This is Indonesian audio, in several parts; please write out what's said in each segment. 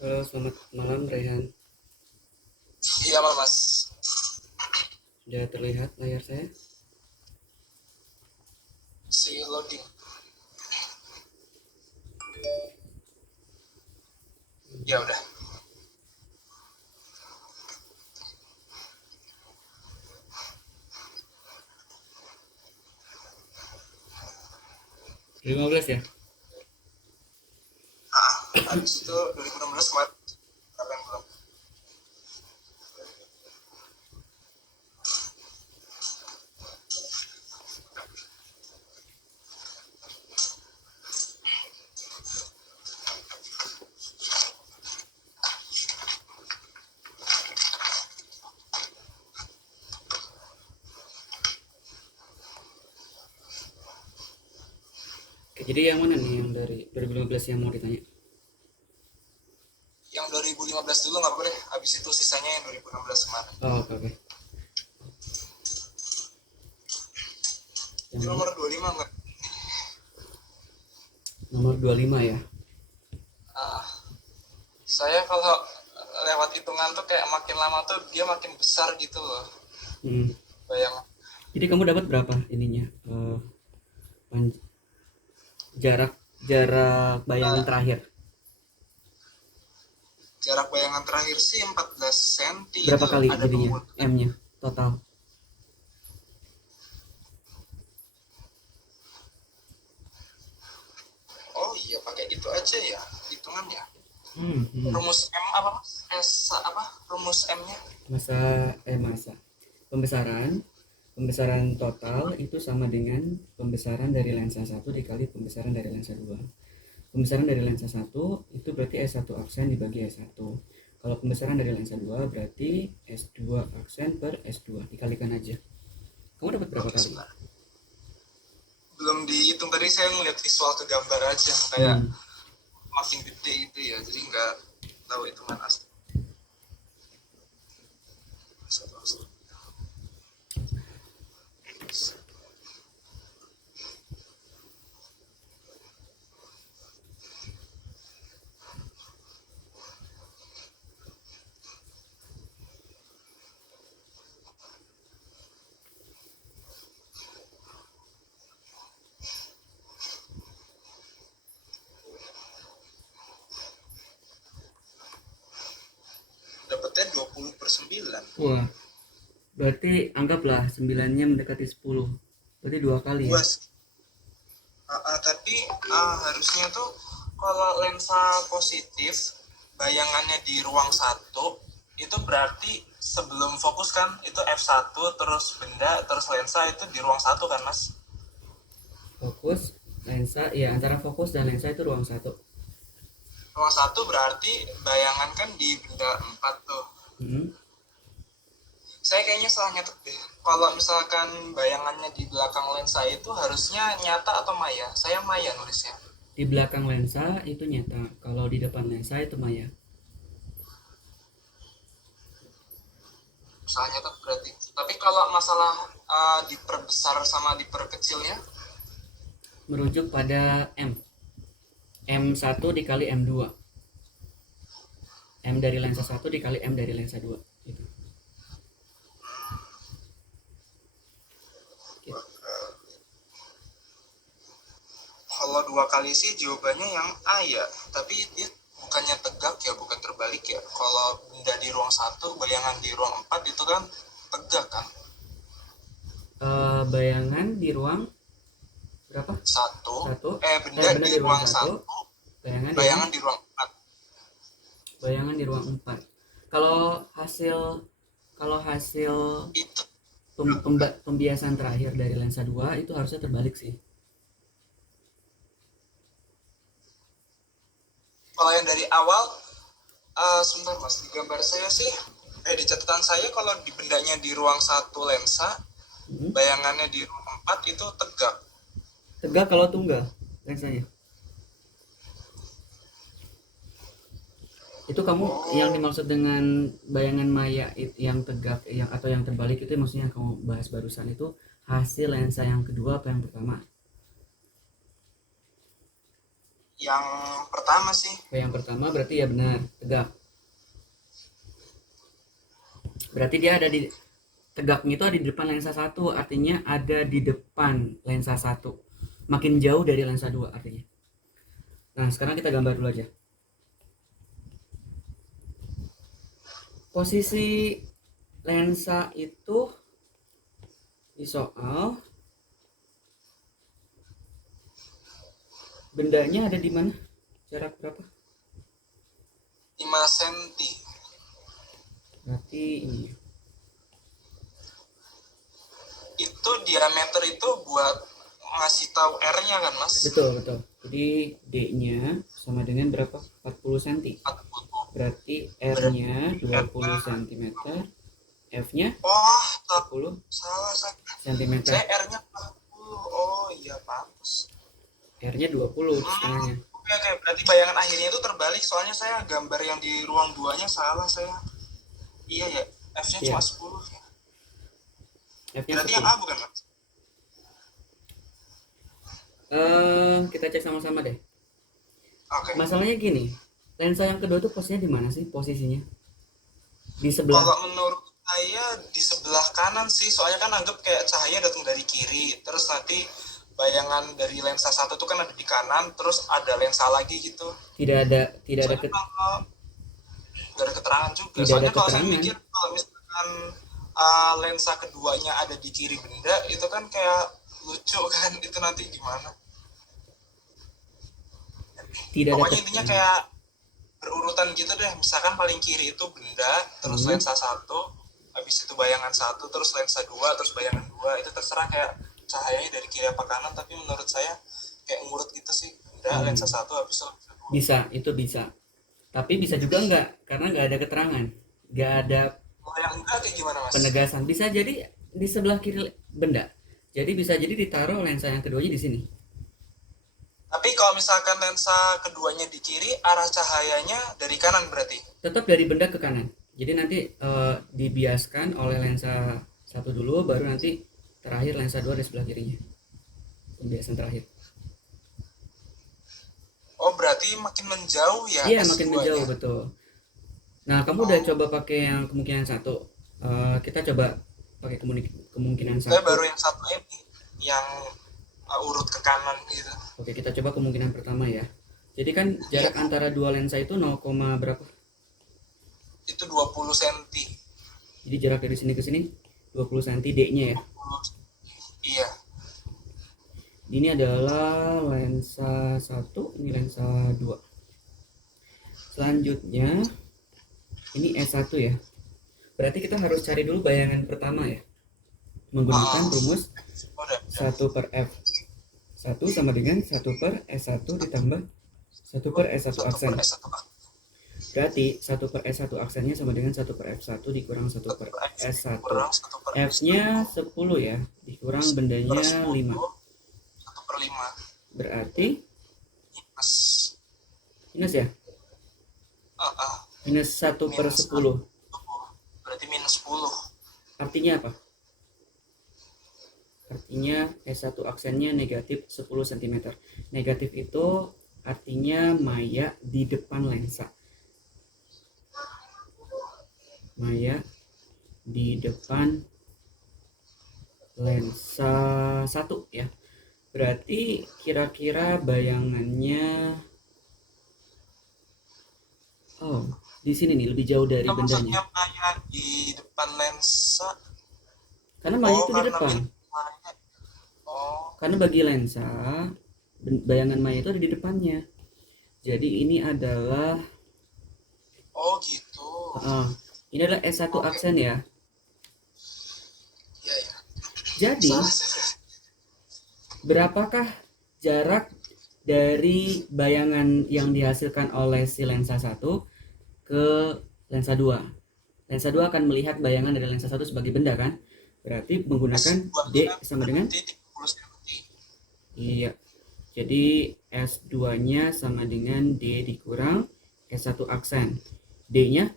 Halo, selamat malam Rehan. Iya mas, Sudah terlihat layar saya? si loading. Ya udah. Lima belas ya? Habis itu 2016 kemarin apa yang belum? Oke, jadi yang mana nih yang dari 2015 yang mau ditanya? Yang 2015 dulu nggak boleh. Habis itu sisanya yang 2016 kemarin. Oh, oke, oke. Yang Di mana? nomor 25 nggak? Nomor 25 ya? Ah, saya kalau lewat hitungan tuh kayak makin lama tuh dia makin besar gitu loh. Hmm. Bayang Jadi kamu dapat berapa ininya? Jarak jarak bayangan eh, terakhir. jarak bayangan terakhir sih 14 cm Berapa itu kali ada jadinya? pemut. M-nya total. Oh iya pakai itu aja ya hitungannya. Hmm. Rumus M apa mas? S apa? Rumus M-nya? Masa masa pembesaran pembesaran total itu sama dengan pembesaran dari lensa satu dikali pembesaran dari lensa 2. Pembesaran dari lensa satu itu berarti S1 aksen dibagi S1. Kalau pembesaran dari lensa 2 berarti S2 aksen per S2 dikalikan aja. Kamu dapat berapa Oke kali? sebentar. Belum dihitung tadi saya ngeliat visual ke gambar aja kayak Hmm. makin gede gitu ya jadi nggak tahu itu mana asli. Dapetnya 20/9. Wah, berarti anggaplah 9-nya mendekati 10. Berarti dua kali ya. Luas. Tapi harusnya tuh kalau lensa positif bayangannya di ruang satu itu berarti sebelum fokus kan itu f1 terus benda terus lensa itu di ruang satu kan mas. Fokus, lensa, ya antara fokus dan lensa itu ruang satu. Ruang satu berarti bayangan kan di benda 4 tuh. Hmm. Saya kayaknya salah nyatet deh. Kalau misalkan bayangannya di belakang lensa itu harusnya nyata atau maya? Saya maya nulisnya. Di belakang lensa itu nyata, kalau di depan lensa itu maya. Salah nyatet berarti. Tapi kalau masalah diperbesar sama diperkecilnya, Merujuk pada M. M1 dikali M2. M dari lensa satu dikali M dari lensa 2 gitu. Gitu. kalau dua kali sih jawabannya yang A ya. Tapi dia bukannya tegak ya, bukan terbalik ya. Kalau benda di ruang satu, bayangan di ruang 4 itu kan tegak kan. Bayangan di ruang berapa? Satu, Satu. benda Benda di di ruang ruang satu, satu, bayangan di ruang bayangan di ruang 4. empat. Kalau hasil kalau hasil Itu pembiasan terakhir dari lensa 2 itu harusnya terbalik sih. kalau yang dari awal, sebentar mas, di gambar saya sih, di catatan saya kalau di bendanya di ruang satu lensa, Hmm. bayangannya di ruang 4 itu tegak. Tegak kalau tunggal lensanya. Itu kamu yang Oh, dimaksud dengan bayangan maya yang tegak yang atau yang terbalik itu maksudnya yang kamu bahas barusan itu hasil lensa yang kedua apa yang pertama? Yang pertama sih. Yang pertama berarti ya benar, tegak. Berarti dia ada di tegaknya itu ada di depan lensa 1, artinya ada di depan lensa 1. Makin jauh dari lensa 2 artinya. Nah, sekarang kita gambar dulu aja. Posisi lensa itu di soal bendanya ada di mana? Jarak berapa? 5 cm. Berarti ini. Itu diameter itu buat ngasih tahu R-nya kan, Mas? Betul, betul. Jadi D-nya sama dengan berapa? 40 cm. 40. Berarti R-nya 20 cm, F-nya Oh, 10 salah saya. cm. Saya R-nya 40. Oh, iya pantas. R-nya 20 setengahnya. Oke, oke. Berarti bayangan akhirnya itu terbalik. Soalnya saya gambar yang di ruang 2-nya salah saya. Iya ya, F-nya Iya. cuma 10 ya. F-nya Berarti 10. yang A bukan, Mas? Kita cek sama-sama deh. Oke. Masalahnya gini, lensa yang kedua tuh posisinya di mana sih posisinya? Di sebelah. Kalau menurut saya di sebelah kanan sih, soalnya kan anggap kayak cahaya datang dari kiri, terus nanti bayangan dari lensa 1 tuh kan ada di kanan, terus ada lensa lagi gitu. Tidak ada Soalnya kalau nggak ada keterangan juga. Tidak Soalnya ada kalau saya keterangan. mikir kalau misalkan lensa keduanya ada di kiri benda, itu kan kayak lucu kan, itu nanti gimana? Tidak ada Pokoknya intinya keterangan. kayak berurutan gitu deh. Misalkan paling kiri itu benda, terus lensa 1, habis itu bayangan 1, terus lensa 2, terus bayangan 2. Itu terserah kayak cahayanya dari kiri apa kanan, tapi menurut saya kayak ngurut gitu sih. Benda, lensa 1, habis itu lensa 2. Bisa, itu bisa. Tapi bisa juga enggak, karena enggak ada keterangan. Enggak ada Kalau yang enggak kayak gimana, Mas? penegasan. Bisa jadi di sebelah kiri benda. Jadi bisa jadi ditaruh lensa yang keduanya di sini. Tapi kalau misalkan lensa keduanya di kiri, arah cahayanya dari kanan berarti? Tetap dari benda ke kanan. Jadi nanti dibiaskan oleh lensa 1 dulu, baru nanti terakhir lensa 2 di sebelah kirinya. Pembiasan terakhir. Oh, berarti makin menjauh ya? Iya, makin S2-nya. menjauh, betul. Nah, kamu udah coba pakai yang kemungkinan 1. Kita coba pakai kemungkinan 1. Saya baru yang 1 ini, yang urut ke kanan gitu. Oke, kita coba kemungkinan pertama ya. Jadi kan jarak antara dua lensa itu 0, berapa? Itu 20 cm. Jadi jarak dari sini ke sini 20 cm D-nya ya. Iya. Ini adalah lensa 1, ini lensa 2. Selanjutnya ini S1 ya. Berarti kita harus cari dulu bayangan pertama ya. Menggunakan rumus 1 per F. 1 sama dengan 1 per S1 ditambah 1 per S1 aksen. Berarti 1 per S1 aksennya sama dengan 1 per F1 dikurang 1 per S1. F-nya 10 ya, dikurang bendanya 5. 1 per 5. Berarti Minus. minus ya? Minus 1 per 10. Berarti minus 10. Artinya apa? Artinya S1 aksennya negatif 10 cm. Negatif itu artinya maya di depan lensa. Maya di depan lensa 1 ya. Berarti kira-kira bayangannya di sini nih, lebih jauh dari bendanya. Maksudnya maya di depan lensa. Karena maya itu di depan. Karena bagi lensa bayangan maya itu ada di depannya. Jadi ini adalah gitu. Ini adalah S1 aksen ya. Iya ya. Jadi berapakah jarak dari bayangan yang dihasilkan oleh si lensa 1 ke lensa 2? Lensa 2 akan melihat bayangan dari lensa 1 sebagai benda kan? Berarti menggunakan D sama dengan iya. Jadi S2-nya sama dengan D dikurang S1 aksen. D-nya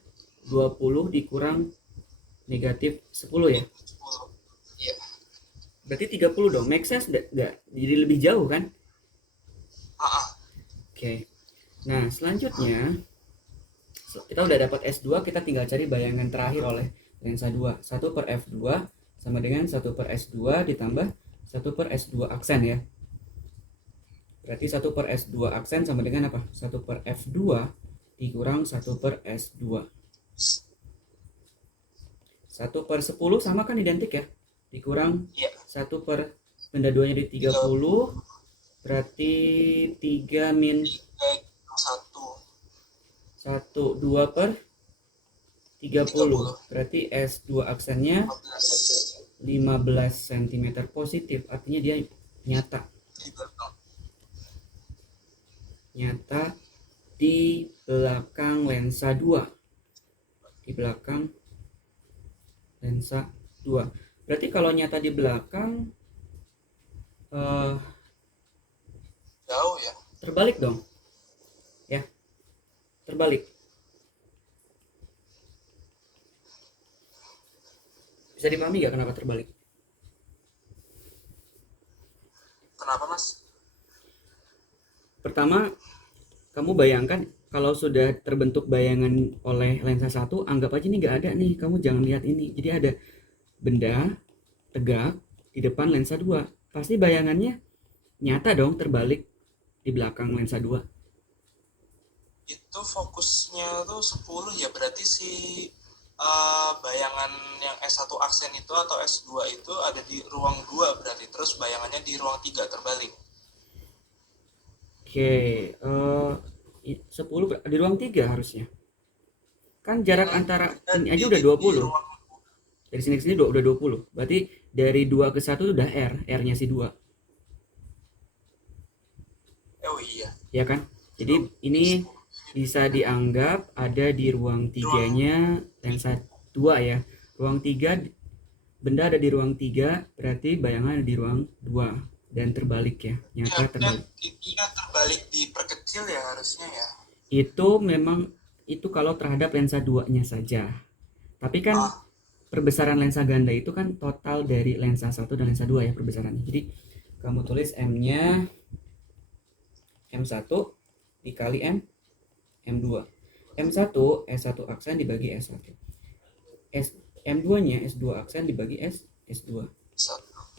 20 dikurang negatif 10 ya? Iya. Berarti 30 dong. Make sense enggak? Jadi lebih jauh kan? Oke. Oke. Nah, selanjutnya kita udah dapat S2, kita tinggal cari bayangan terakhir oleh lensa 2. 1 per F2 sama dengan 1 per S2 ditambah 1 per S2 aksen ya. Berarti 1 per S2 aksen sama dengan apa? 1 per F2 dikurang 1 per S2. 1 per 10 sama kan identik ya? Dikurang Iya. 1 per benda 2 nya di 30, berarti 3 min 1, 2 per 30. Berarti S2 aksennya 15 cm positif, artinya dia nyata di belakang lensa 2. Di belakang lensa 2. Berarti kalau nyata di belakang Jauh ya. terbalik dong. Ya. Terbalik. Bisa dipahami nggak kenapa terbalik? Kenapa, Mas? Pertama, kamu bayangkan kalau sudah terbentuk bayangan oleh lensa 1, anggap aja ini nggak ada nih, kamu jangan lihat ini. Jadi ada benda tegak di depan lensa 2. Pasti bayangannya nyata dong terbalik di belakang lensa 2. Itu fokusnya tuh 10 ya, berarti si bayangan yang S1 aksen itu atau S2 itu ada di ruang 2 berarti, terus bayangannya di ruang 3 terbalik. Oke, 10 di ruang 3 harusnya. Kan jarak antara ini aja udah 20. Dari sini ke sini udah 20. Berarti dari 2 ke 1 udah R-nya si 2. Oh iya. Ya kan? Jadi ini bisa dianggap ada di ruang 3-nya lensa 2 ya. Ruang 3, benda ada di ruang 3, berarti bayangan ada di ruang 2 dan terbalik ya. Nyata terbalik. Iya, terbalik diperkecil ya harusnya ya. Itu memang itu kalau terhadap lensa 2-nya saja. Tapi kan perbesaran lensa ganda itu kan total dari lensa 1 dan lensa 2 ya perbesarannya. Jadi kamu tulis M-nya M1 dikali M2. M1 S1 aksen dibagi S1. M2-nya S2 aksen dibagi S2.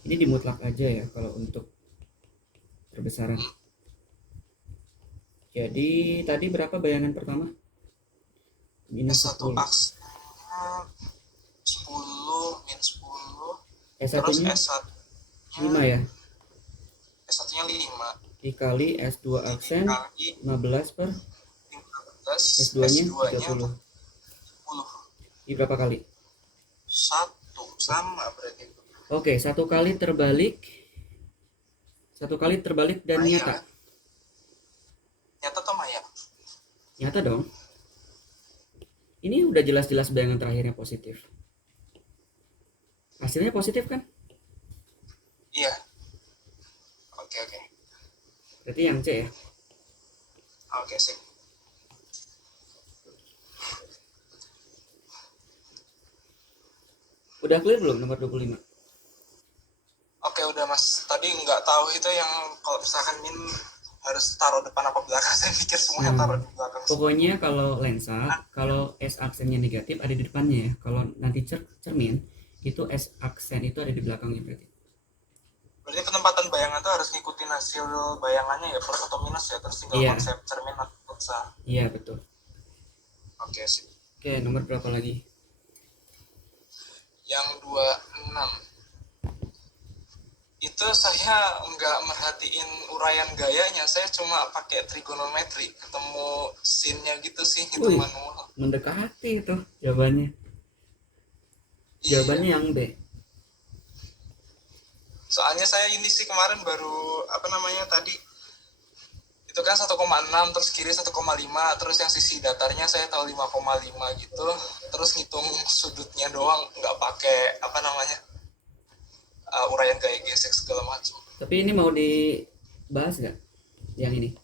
Ini dimutlak aja ya kalau untuk perbesaran. Jadi tadi berapa bayangan pertama? Minus S1 10. aksennya 10 min 10. S1-nya terus S1 5 ya. S1-nya 5 Dikali S2 aksen 15 per 15, S2-nya 30. 10. Ini berapa kali? 1 sama berarti. Oke, 1 kali terbalik. 1 kali terbalik dan Maya. nyata. Nyata atau Maya? Nyata dong. Ini udah jelas-jelas bayangan terakhirnya positif. Hasilnya positif kan? Iya. Oke. Berarti yang C ya. Oke, sip. Udah clear belum nomor 25? Oke, udah Mas. Tadi nggak tahu itu yang kalau misalkan min harus taruh depan apa belakang. Saya pikir semuanya taruh di belakang. Pokoknya kalau lensa, kalau S aksennya negatif ada di depannya ya. Kalau nanti cermin, itu S aksen itu ada di belakangnya berarti. Berarti penempatan bayangan itu harus ngikutin hasil bayangannya ya, plus atau minus ya, terus tinggal konsep cermin atau lensa. Iya, betul. Oke, sip. Oke, nomor berapa lagi? Yang 26. Itu saya nggak merhatiin uraian gayanya, saya cuma pakai trigonometri, ketemu scene-nya gitu sih, itu manual. Mendekati itu jawabannya. Jawabannya yang B. Soalnya saya ini sih kemarin baru tadi itu kan 1,6 terus kiri 1,5 terus yang sisi datarnya saya tahu 5,5 gitu, terus ngitung sudutnya doang, nggak pakai uraian gaya gesek segala macam. Tapi ini mau dibahas nggak yang ini?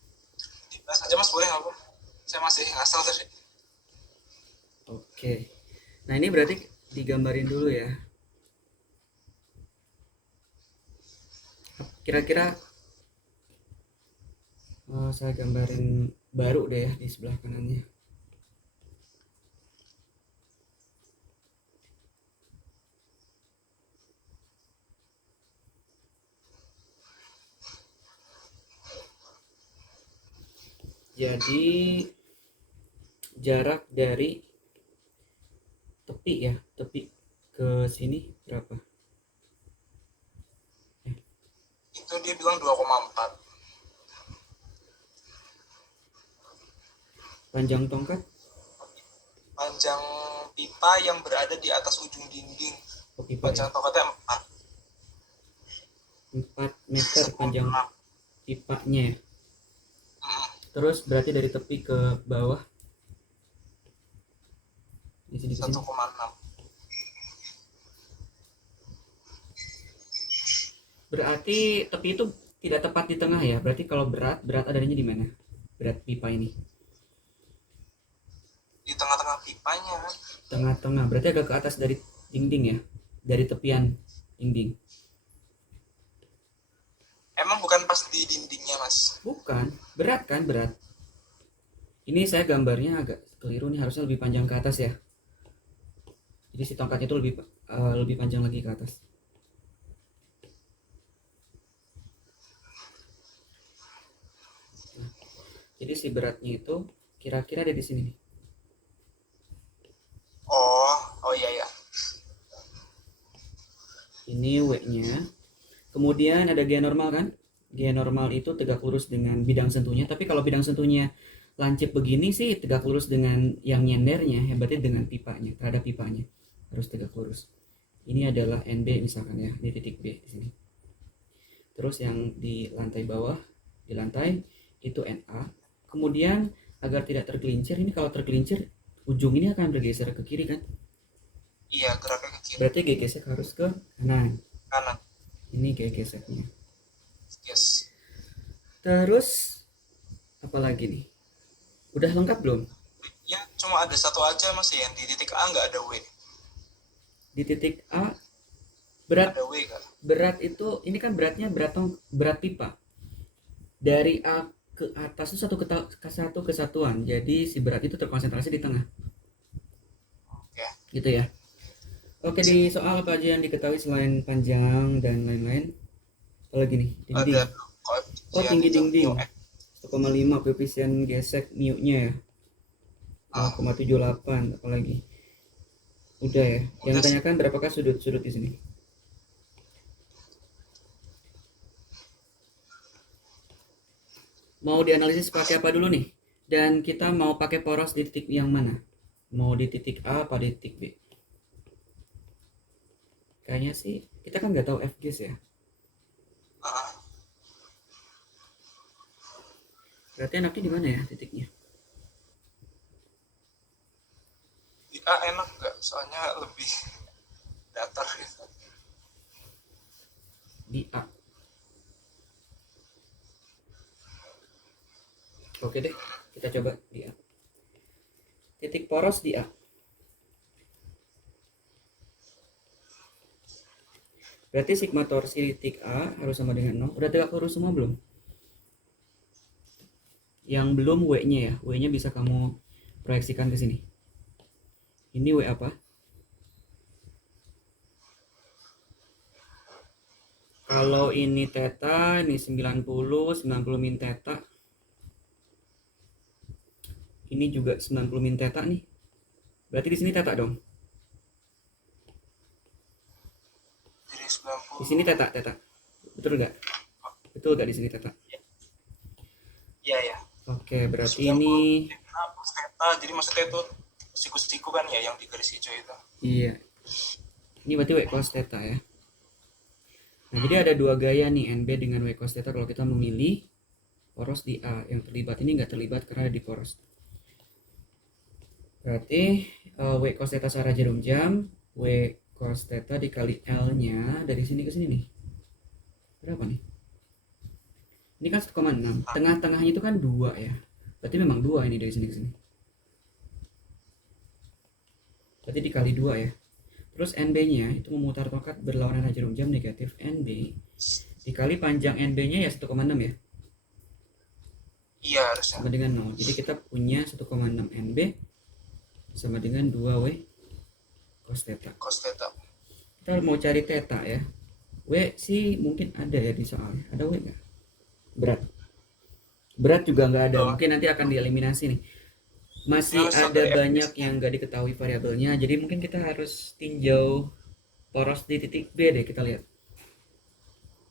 Dibahas aja Mas, boleh nggak Bu? Saya masih ngasal tadi. Oke. Nah ini berarti digambarin dulu ya. Kira-kira Saya gambarin baru deh ya di sebelah kanannya. Jadi jarak dari tepi ya, tepi ke sini berapa? Itu dia bilang 2,4. Panjang tongkat? Panjang pipa yang berada di atas ujung dinding. Oh, pipa Panjang ya. tongkatnya 4. 4 meter panjang 1,6. pipanya ya. Terus berarti dari tepi ke bawah di sini ke sini 1,6. berarti tepi itu tidak tepat di tengah ya. Berarti kalau berat adanya di mana? Berat pipa ini Di tengah-tengah pipanya kan. tengah-tengah, berarti agak ke atas dari dinding ya, dari tepian dinding. Emang bukan pas di dindingnya, Mas? Bukan, berat kan, berat. Ini saya gambarnya agak keliru nih, harusnya lebih panjang ke atas ya. Jadi si tongkatnya itu lebih panjang lagi ke atas. Nah, jadi si beratnya itu kira-kira ada di sini nih. Oh iya ya. Ini W-nya. Kemudian ada G normal kan? G normal itu tegak lurus dengan bidang sentuhnya. Tapi kalau bidang sentuhnya lancip begini sih tegak lurus dengan yang nyendernya, ya berarti dengan pipanya, terhadap pipanya harus tegak lurus. Ini adalah NB misalkan ya, di titik B di sini. Terus yang di lantai bawah, di lantai itu NA. Kemudian agar tidak tergelincir, ini kalau tergelincir ujung ini akan bergeser ke kiri kan? Iya, geraknya ke kiri. Berarti G gesek harus ke kanan. Kanan. Ini G geseknya. Yes. Terus apa lagi nih? Udah lengkap belum? Ya, cuma ada satu aja, Mas, yang di titik A nggak ada W. Di titik A berat Ada W kan? berat itu ini kan beratnya berat pipa. Dari A ke atas itu satu kesatuan. Jadi si berat itu terkonsentrasi di tengah. Oke. Gitu ya. Oke, di soal apa aja yang diketahui selain panjang dan lain-lain? Apa lagi nih? Dinding. Ada Oh, tinggi itu dinding. mu X. 1,5 koefisien gesek mu-nya ya. 0,78 apalagi. Udah ya. Yang Udah sih. ditanyakan berapakah sudut-sudut di sini? Mau dianalisis pakai apa dulu nih? Dan kita mau pakai poros di titik yang mana? Mau di titik A apa di titik B? Kayaknya sih kita kan nggak tahu FGS ya. Ah, Berarti enaknya di mana ya titiknya? di A enak nggak? Soalnya lebih datar gitu. Di A. Oke deh, kita coba di A. Titik poros di A. Berarti sigma torsi titik A harus sama dengan 0. Udah tegak lurus semua belum? Yang belum W-nya ya. W-nya bisa kamu proyeksikan ke sini. Ini W apa? Kalau ini theta, ini 90 min theta. Ini juga 90 min theta nih. Berarti di sini theta dong. Jadi 90. Di sini theta. Betul nggak? Betul nggak di sini theta? Iya ya. Oke, berarti 90 ini theta. Jadi maksudnya itu siku-siku kan ya yang di garis hijau itu. iya. Ini berarti W cos theta ya. Nah, jadi ada dua gaya nih NB dengan W cos theta kalau kita memilih poros di A. Yang terlibat ini nggak terlibat karena ada di poros. Berarti W cos theta secara jarum jam, W cos theta dikali L-nya dari sini ke sini nih. Berapa nih? Ini kan 1,6. Tengah-tengahnya itu kan 2 ya. Berarti memang 2 ini dari sini ke sini. Berarti dikali 2 ya. Terus NB-nya itu memutar tongkat berlawanan arah jarum jam negatif NB dikali panjang NB-nya ya 1,6 ya. Iya harusnya. sama dengan 0. Jadi kita punya 1,6 NB sama dengan 2W cos theta. Cos theta. Kita mau cari theta ya. W sih mungkin ada ya di soalnya. Ada W nggak? Berat. Berat juga nggak ada. Belum. Mungkin nanti akan dieliminasi nih. Masih Ini ada sampai banyak FX. yang nggak diketahui variabelnya. Jadi mungkin kita harus tinjau poros di titik B deh, kita lihat.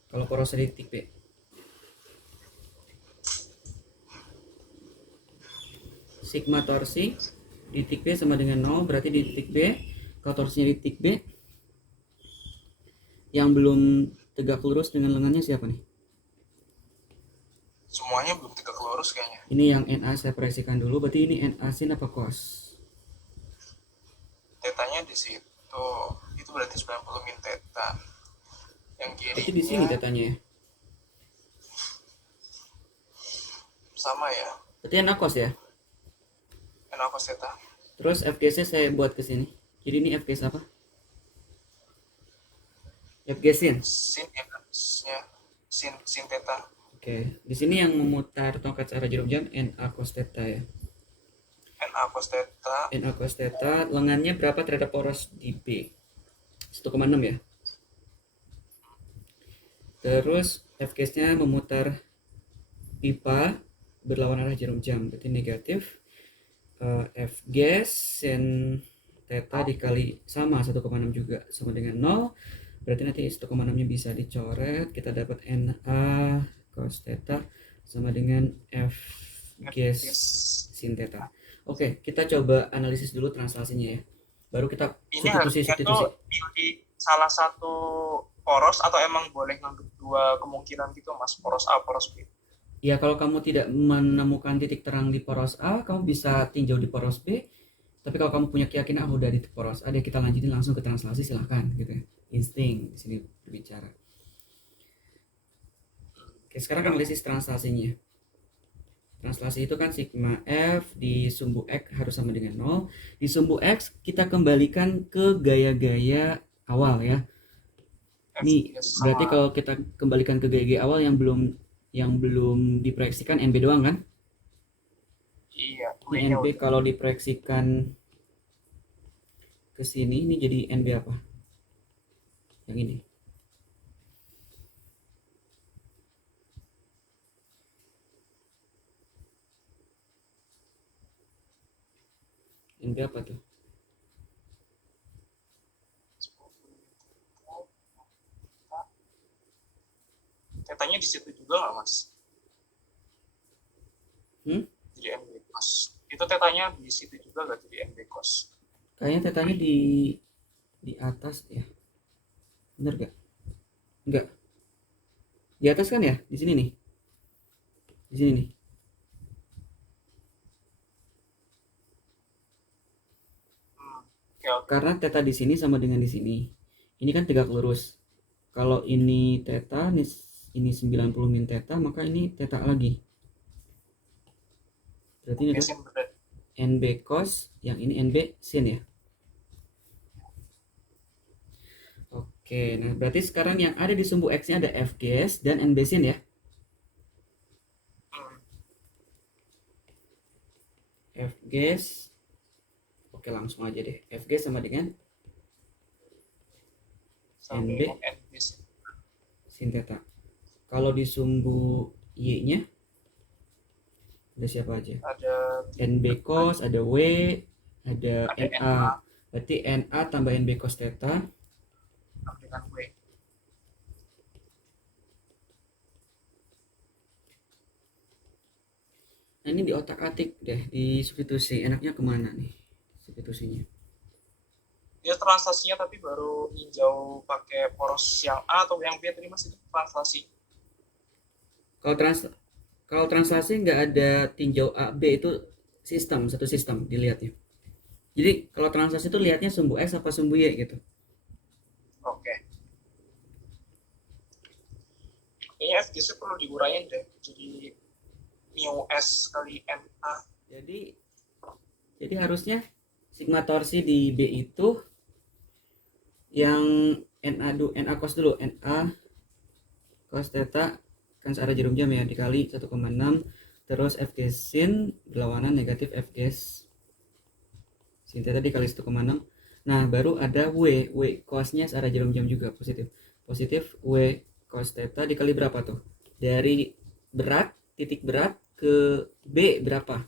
Kalau poros di titik B. Sigma torsi di titik B sama dengan 0, berarti di titik B, kalau torsinya di titik B, yang belum tegak lurus dengan lengannya siapa nih? Semuanya belum tegak lurus kayaknya. Ini yang NA saya proyeksikan dulu, berarti ini NA sin apa cos? Tetanya di situ. Itu berarti 90 min theta. Yang Berarti di sini kirinya tetanya ya. sama ya. Berarti NA cos ya. NA cos theta. Terus FGC saya buat ke sini. Jadi ini FGC apa? FGC sin. Sin ya. Sin theta. Oke, di sini yang memutar tongkat searah jarum jam NA cos theta ya. NA cos theta. NA cos theta, lengannya berapa terhadap poros di B? 1,6 ya. Terus F-gas-nya memutar pipa berlawan arah jarum jam, berarti negatif. F-gas sin theta dikali sama 1,6 juga sama dengan 0. Berarti nanti 1,6 nya bisa dicoret, kita dapat NA cos theta sama dengan F-gas sin theta. Oke, kita coba analisis dulu translasinya ya. Baru kita Ini harusnya tuh pilih salah satu poros atau emang boleh ngambil dua kemungkinan gitu mas, poros A, poros B? Ya, kalau kamu tidak menemukan titik terang di poros A, kamu bisa tinjau di poros B. Tapi kalau kamu punya keyakinan udah di poros A, deh kita lanjutin langsung ke translasi, silahkan gitu ya. Insting di sini berbicara. Oke, sekarang analisis translasinya. Translasi itu kan sigma F di sumbu X harus sama dengan 0. Di sumbu X kita kembalikan ke gaya-gaya awal ya. Ini berarti kalau kita kembalikan ke gaya-gaya awal yang belum diproyeksikan NB doang kan? Iya. Ini NB kalau diproyeksikan ke sini ini jadi NB apa? Yang ini. NB apa tuh? Tetanya di situ juga nggak mas? Jadi NB cos. Itu tetanya di situ juga nggak jadi NB cos? Kayaknya tetanya di atas ya. Bener gak? Enggak. Di atas kan ya? Di sini nih. Di sini nih. Karena theta di sini sama dengan di sini. Ini kan tegak lurus. Kalau ini theta, ini 90 min theta, maka ini theta lagi. Berarti ini adalah NB cos, yang ini NB sin ya. Oke, nah berarti sekarang yang ada di sumbu X-nya ada F gas dan NB sin ya. F gas. Oke, langsung aja deh. F gas sama dengan NB sin theta. Kalau di sumbu Y-nya ada siapa aja? Ada NB cos, ada W, ada NA. Berarti NA tambah NB cos theta dengan W. Nah, ini di otak-atik deh, di substitusi. Enaknya kemana nih substitusinya? Dia translasinya tapi baru ninjau pakai poros yang A atau yang B tadi mas, itu translasi. Kalau translasi nggak ada tinjau A B, itu satu sistem dilihatnya. Jadi kalau translasi itu lihatnya sumbu X apa sumbu Y gitu. Oke. Kayaknya FGC perlu diuraiin deh. Jadi mu S kali NA. Jadi harusnya sigma torsi di B itu yang NA cos dulu, NA cos theta kan searah jarum jam ya, dikali 1,6 terus F gas sin berlawanan negatif F gas sin theta dikali 1,6. Nah, baru ada W cosnya searah jarum jam juga positif. Positif W cos theta dikali berapa tuh? Dari berat, titik berat ke B berapa?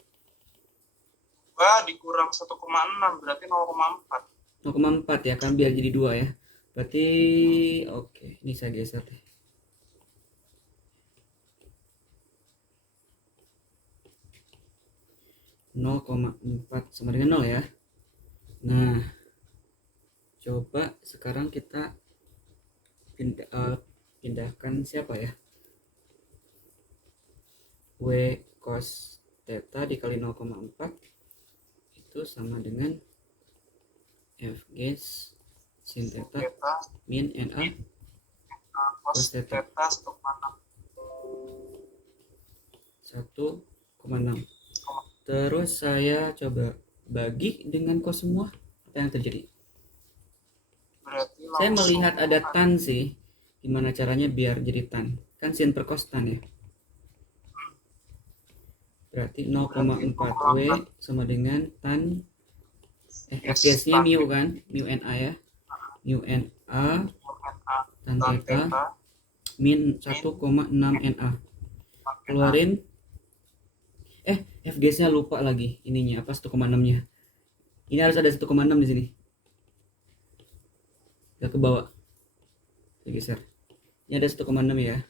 2 dikurang 1,6 berarti 0,4. 0,4 ya kan, biar jadi 2 ya. Berarti oke, ini saya geser deh. (0,4 sama dengan 0 ya. Nah, coba sekarang kita pindahkan siapa ya? W cos theta dikali 0,4 itu sama dengan F gas sin theta Theta min NA cos cos theta theta 1,6. 1,6. Terus saya coba bagi dengan cos semua. Apa yang terjadi? Berarti Saya langsung melihat ada tan sih. Gimana caranya biar jadi tan? Kan sin per cos tan ya. Berarti 0,4 W sama dengan tan F gas-nya mu kan, mu NA ya. Mu NA tan theta min 1,6 NA. Keluarin F gas-nya lupa lagi ininya apa 1,6-nya. Ini harus ada 1,6 di sini. Udah ke bawah. Saya geser. Ini ada 1,6 ya.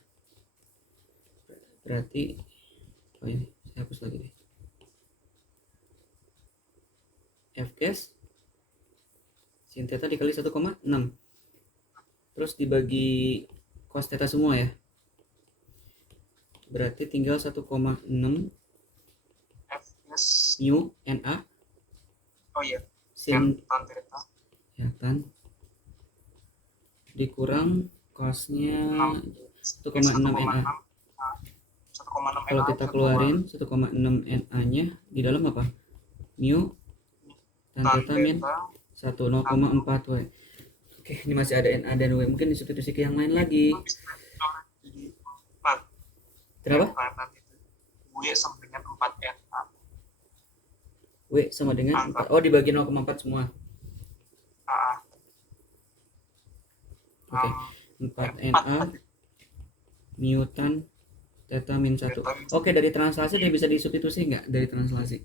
Berarti ini saya hapus lagi deh. F gas sin theta dikali 1,6. Terus dibagi cos theta semua ya. Berarti tinggal 1,6 F gas mu NA sin tan theta ya tan dikurang cosnya 1,6 NA. 1,6 Kalau kita keluarin 1,6 NA-nya di dalam apa? Mu tan theta min 1,4 W. Oke, ini masih ada NA dan W. Mungkin disubstitusi ke yang lain lagi. jadi 4. Kenapa? W sama dengan 4 NA. W sama dengan 4. Oh, dibagi 0,4 semua. Oke, 4 NA mu tan theta min 1. Oke, dari translasi dia bisa disubstitusi nggak? Dari translasi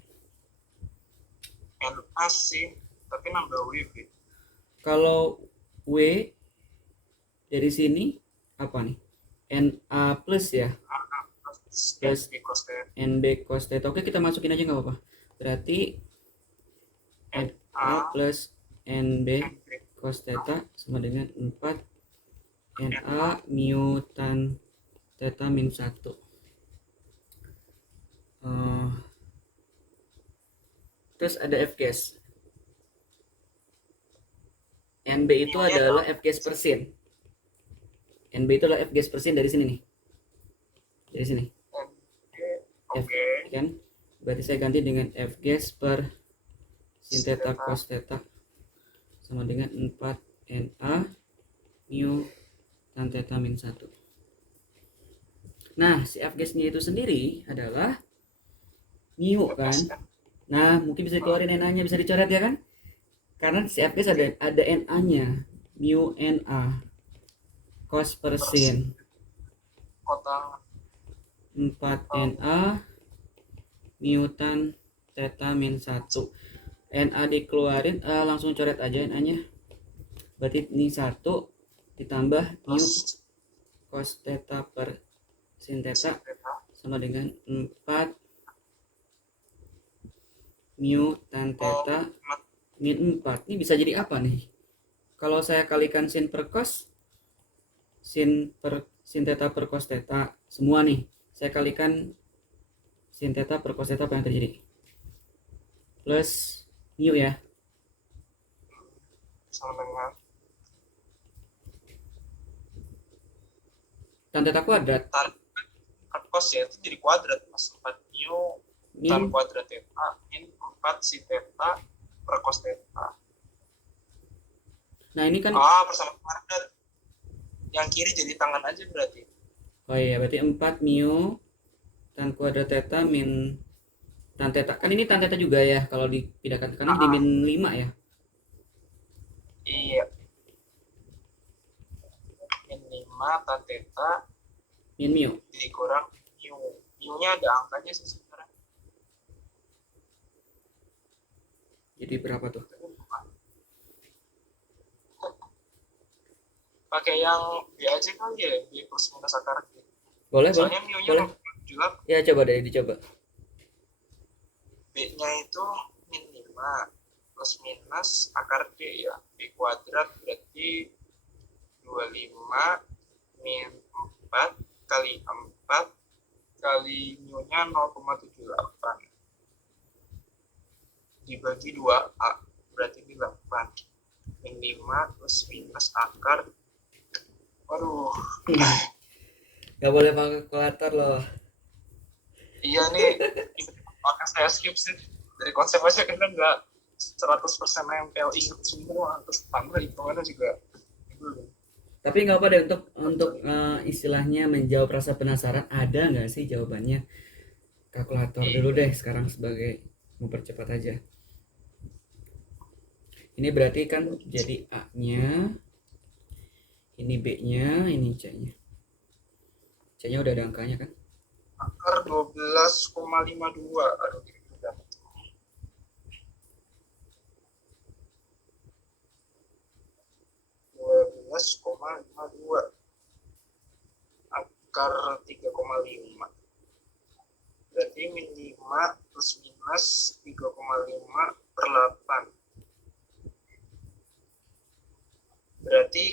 NA sih, tapi nambah W. kalau W dari sini apa nih? NA plus ya, plus NB cos theta. Oke, kita masukin aja nggak apa-apa. Berarti NA plus NB cos theta sama dengan 4 NA mu tan theta min 1. Terus ada F gas. NB itu adalah F gas per sin. NB itu adalah F gas per sin dari sini nih. Dari sini. F kan? Berarti saya ganti dengan F gas per sin theta cos theta sama dengan 4 NA mu tan theta min 1. Nah, si F gas-nya itu sendiri adalah mu kan. Nah, mungkin bisa dikeluarin NA-nya, bisa dicoret ya kan? Karena si F gas ada NA-nya, mu NA cos per sin 4 NA mu tan theta min 1. NA dikeluarin, langsung coret aja NA-nya. Berarti ini 1 ditambah mu cos theta per sin theta sama dengan 4 mu tan theta min 4. Ini bisa jadi apa nih? Kalau saya kalikan sin per cos, sin theta per cos theta semua nih, saya kalikan sin theta per cos theta, apa yang terjadi? Plus mu ya, sama dengan tan theta kuadrat. tan cos ya itu jadi kuadrat mas. 4 mu tan kuadrat theta min 4 sin theta per cos theta. Nah ini kan bersama kuadrat. Yang kiri jadi tangan aja berarti. oh iya, berarti 4 mu tan kuadrat theta min tan theta. Kan ini tan theta juga ya, kalau dipindahkan ke kanan jadi Ah, min 5 ya. iya, min 5 tan theta Min mu. dikurang mu. Mu-nya ada angkanya sih sebenarnya. Jadi berapa tuh? Pakai yang B aja kali ya, B plus minus akar B. Boleh, boleh. Soalnya mu-nya Boleh. 0,78, Ya coba deh dicoba. B-nya itu min 5 plus minus akar D ya. B kuadrat berarti 25 min 4 kali 4 kali mu-nya 0,78 dibagi 2A berarti 8 min 5 plus minus akar. Waduh, Gak boleh pakai kalkulator loh. iya nih, makanya saya skip sih. Dari konsep aja kan nggak 100% nempel, ingat semua, terus tambah hitungannya juga. Tapi nggak apa deh, untuk istilahnya menjawab rasa penasaran, ada nggak sih jawabannya? Kalkulator dulu deh sekarang sebagai mempercepat aja. Ini berarti kan jadi A-nya, ini B-nya, ini C-nya. C-nya udah ada angkanya kan? Akar 12,52. Aduh, udah. Akar 3,5 berarti min 5 plus minus 3,5 per 8 berarti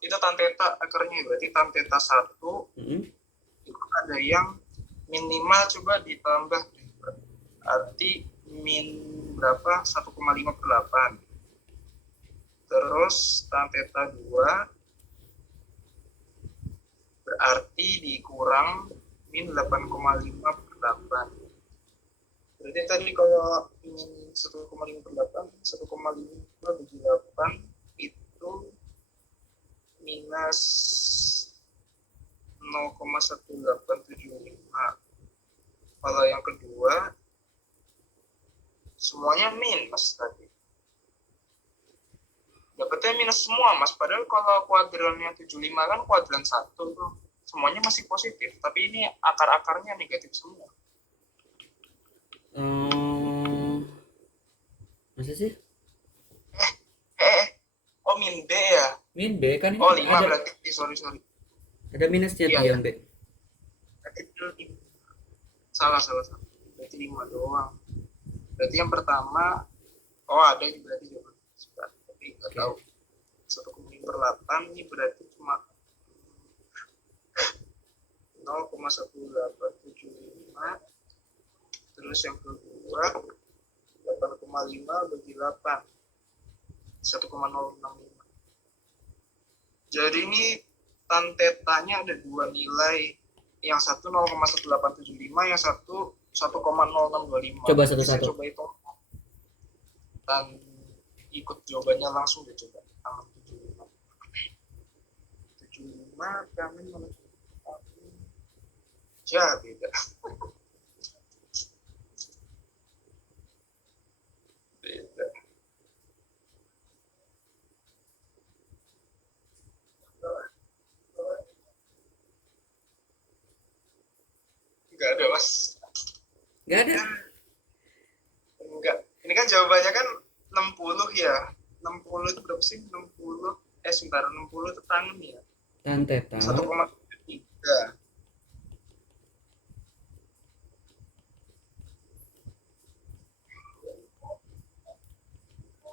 itu tan theta akarnya, berarti tan theta 1 itu ada yang min 5 coba ditambah berarti min berapa, 1,5 per 8, terus tan theta 2 berarti dikurang min 8,5 per 8. Berarti tadi kalau min 1,5 per 8, 1,5 bagi 8 itu minus 0,1875. Kalau yang kedua semuanya minus tadi. Dapatnya minus semua, Mas. Padahal kalau kuadrannya 75 kan kuadran 1 tuh. Semuanya masih positif, tapi ini akar-akarnya negatif semua. Masa sih? Oh, min B ya? Min B kan ini Oh, 5 ada, berarti. Sorry. ada minusnya Iya, tuh yang B. Salah. Berarti 5 doang. Berarti yang pertama, oh ada ini berarti juga. Tapi nggak tahu. 1,5 per 8 ini berarti cuma 0,1875. Terus yang kedua 8,5 bagi 8 1,065. Jadi ini tan tetanya ada dua nilai, yang satu 0,1875, yang satu 1,0625. Coba satu-satu. Coba itu dan ikut jawabannya langsung deh, coba. 75 kami ya beda. Beda. Enggak ada, Mas. Nggak ada. Enggak. Ini kan jawabannya kan 60 ya. 60 itu berapa sih? 60. Sebentar, 60 itu tangan ya. Tan theta 1,3.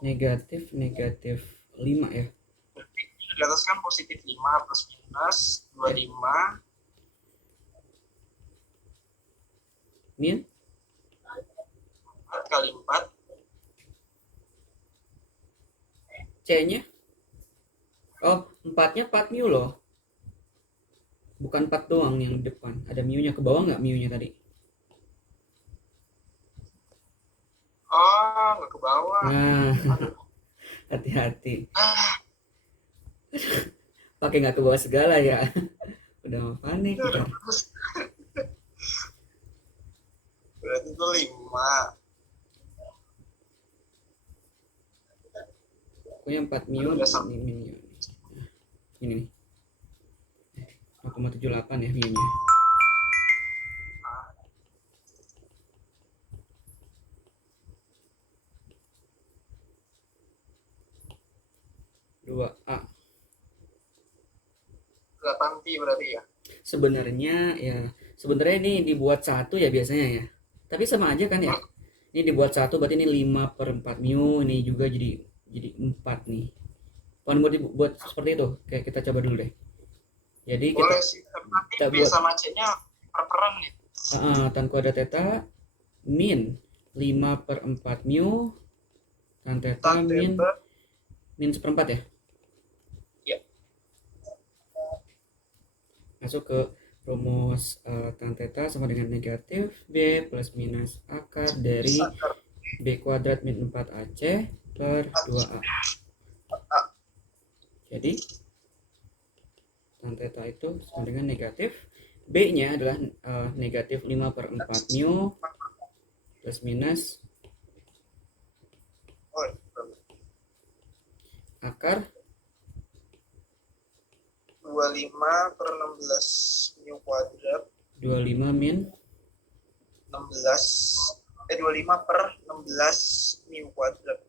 negatif 5 ya. Di atas kan positif 5 plus minus 25 Min 4 kali 4 C-nya. Oh, 4-nya 4 mu loh. Bukan 4 doang yang depan. Ada mu-nya ke bawah nggak mu-nya tadi? oh nggak ke bawah. Nah, hati-hati. Ah, Pakai nggak ke bawah segala ya. Udah mau panik kita. terus 5. Pokoknya 4 mu ini nih 0,78 ya mu-nya. Dua A 8 pi berarti ya. sebenarnya ini dibuat satu ya biasanya ya, tapi sama aja kan ya. Ini dibuat satu berarti ini 5/4 mu, ini juga jadi 4 nih. Kalau mau dibuat seperti itu, kayak kita coba dulu deh. Jadi boleh sih, tapi kita B buat sama C-nya per-peran nih. tan kuadrat theta min 5/4 mu tan theta min 1/4 ya. Iya. Masuk ke rumus tan theta sama dengan negatif B plus minus akar dari B kuadrat min 4AC per 2A. Jadi tan theta itu sama dengan negatif B nya adalah negatif 5/4 mu plus minus akar 25/16 mu kuadrat 25 min 25/16 mu kuadrat.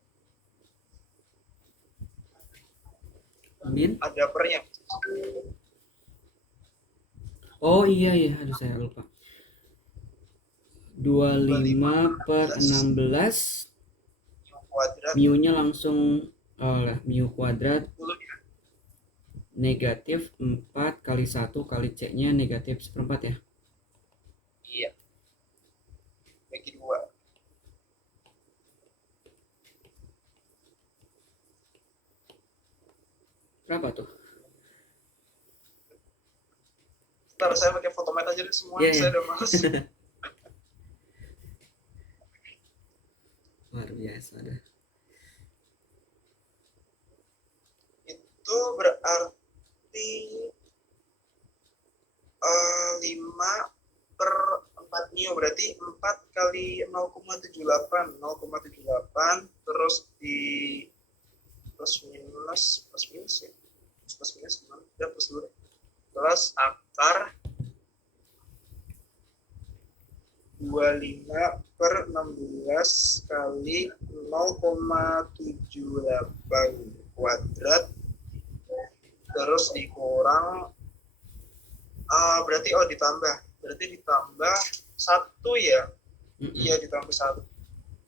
min Ada pernya. oh iya aduh saya lupa. 25/16 mu kuadrat. mu nya langsung mu kuadrat negatif 4 kali 1 kali C nya negatif 1/4 ya. Iya. Bagi 2. Berapa tuh? Ntar saya pakai fotomet aja deh semua. Iya, Saya iya. udah males. Luar biasa dah. Itu berarti 5/4 mu berarti 4 kali 0,78 terus di plus minus ya, plus minus gimana ya, plus dulu plus akar 25/16 kali 0,78 kuadrat terus dikurang berarti ditambah 1 ya. Iya, ditambah 1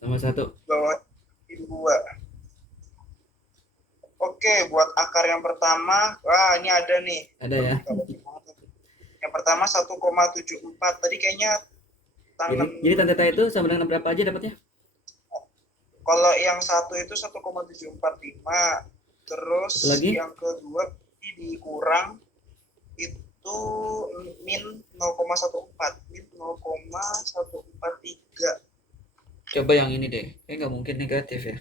tambah 1 bawah 2. Oke, buat akar yang pertama, ini ada nih. ada ya. Yang pertama 1,74. Tadi kayaknya jadi tan theta itu sama dengan berapa aja dapatnya? Kalau yang satu itu 1,745. Terus lagi? Yang kedua dikurang itu min 0,14. Min 0,143. Coba yang ini deh. Nggak mungkin negatif ya.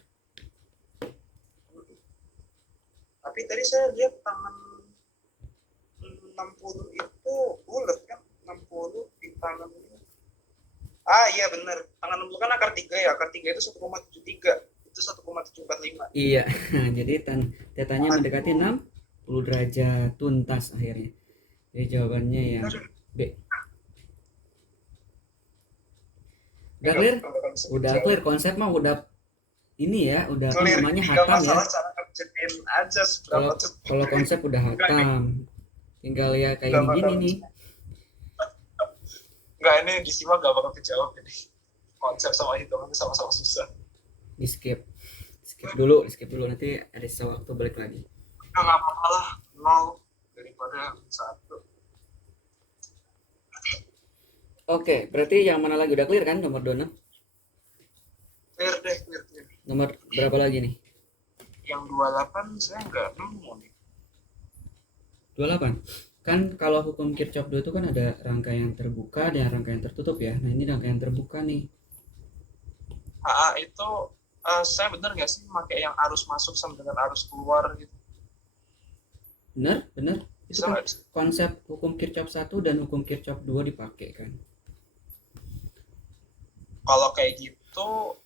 Tapi tadi saya lihat tangan 60 itu bulat kan, 60 di tangan ini. Iya benar, tangan 60 kan akar 3 ya, akar 3 itu 1,73, itu 1,745. Iya, jadi tan tetanya mendekati 60 derajat tuntas akhirnya. Jadi jawabannya yang B. Udah clear? Udah clear, konsep mah udah ini ya, udah clear, namanya hatam ya. Aja kalau konsep udah hatam, tinggal ya kayak gini nih. Enggak, ini disimak gak bakal kejawab ini. Konsep sama hitungan sama-sama susah. Di skip dulu nanti ada sisa waktu balik lagi. Nggak apa-apa lah, 0 daripada 1. Oke, berarti yang mana lagi udah clear kan nomor 26? Clear deh. Nomor berapa lagi nih? Yang 28 saya nggak nemu nih. 28. Kan kalau hukum Kirchhoff 2 itu kan ada rangkaian terbuka dan rangkaian tertutup ya. Nah, ini rangkaian terbuka nih. Itu saya bener nggak sih pakai yang arus masuk sama dengan arus keluar gitu? Bener. Itu kan Bisa. konsep hukum Kirchhoff 1 dan hukum Kirchhoff 2 dipakai kan. Kalau kayak gitu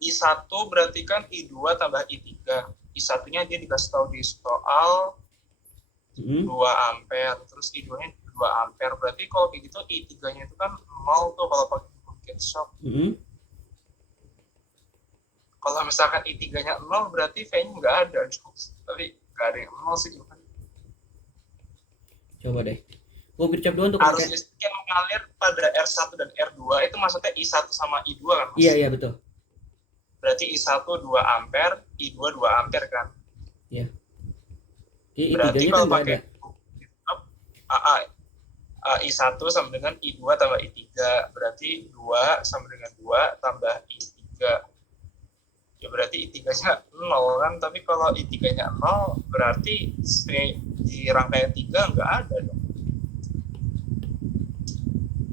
I1 berarti kan I2 tambah I3. I1-nya dia dikasih tahu di soal 2 ampere, terus I2-nya 2 ampere. Berarti kalau kayak gitu I3-nya itu kan 0 tuh kalau pakai Kirchhoff. Kalau misalkan I3-nya 0 berarti V-nya nggak ada. Tapi nggak ada yang 0 sih. Coba deh. Kirchhoff dulu untuk arus listrik yang mengalir pada R1 dan R2 itu maksudnya I1 sama I2 kan, Mas? Iya, betul. Berarti I1 2 ampere, I2 2 ampere kan? Iya. Berarti kalau pakai I1 sama dengan I2 tambah I3. Berarti 2 sama dengan 2 tambah I3. Ya berarti I3-nya 0 kan? Tapi kalau I3-nya 0 berarti di rangkaian 3 nggak ada dong.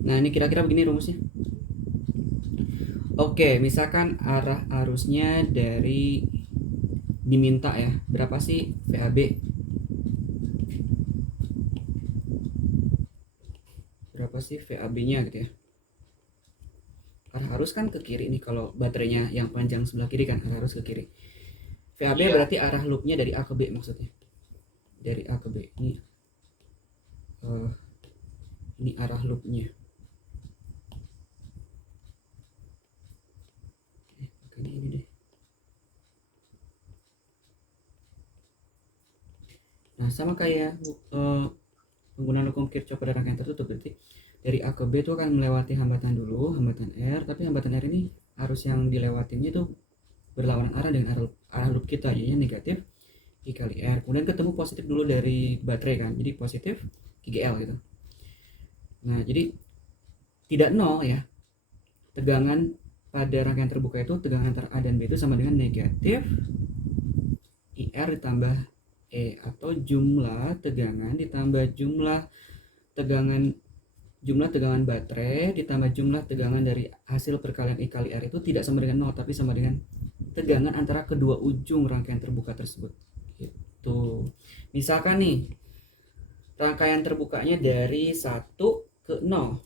Nah, ini kira-kira begini rumusnya. Oke, misalkan arah arusnya dari diminta ya, berapa sih VAB? Berapa sih VAB-nya gitu ya? Arah arus kan ke kiri nih, kalau baterainya yang panjang sebelah kiri kan arah arus ke kiri. VAB iya. Berarti arah loopnya dari A ke B maksudnya. Dari A ke B. Ini arah loopnya. Ini deh. Nah, sama kayak penggunaan hukum Kirchhoff pada rangkaian tertutup, berarti dari A ke B itu akan melewati hambatan dulu, hambatan R, tapi hambatan R ini arus yang dilewatinya itu berlawanan arah dengan arah loop kita, jadinya negatif I kali R. Kemudian ketemu positif dulu dari baterai kan, jadi positif IGL gitu. Nah, jadi tidak nol ya. Tegangan pada rangkaian terbuka itu, tegangan antara A dan B itu sama dengan negatif IR ditambah E, atau jumlah tegangan ditambah jumlah tegangan baterai ditambah jumlah tegangan dari hasil perkalian I kali R itu tidak sama dengan 0, tapi sama dengan tegangan antara kedua ujung rangkaian terbuka tersebut. Gitu. Misalkan nih, rangkaian terbukanya dari 1 ke 0.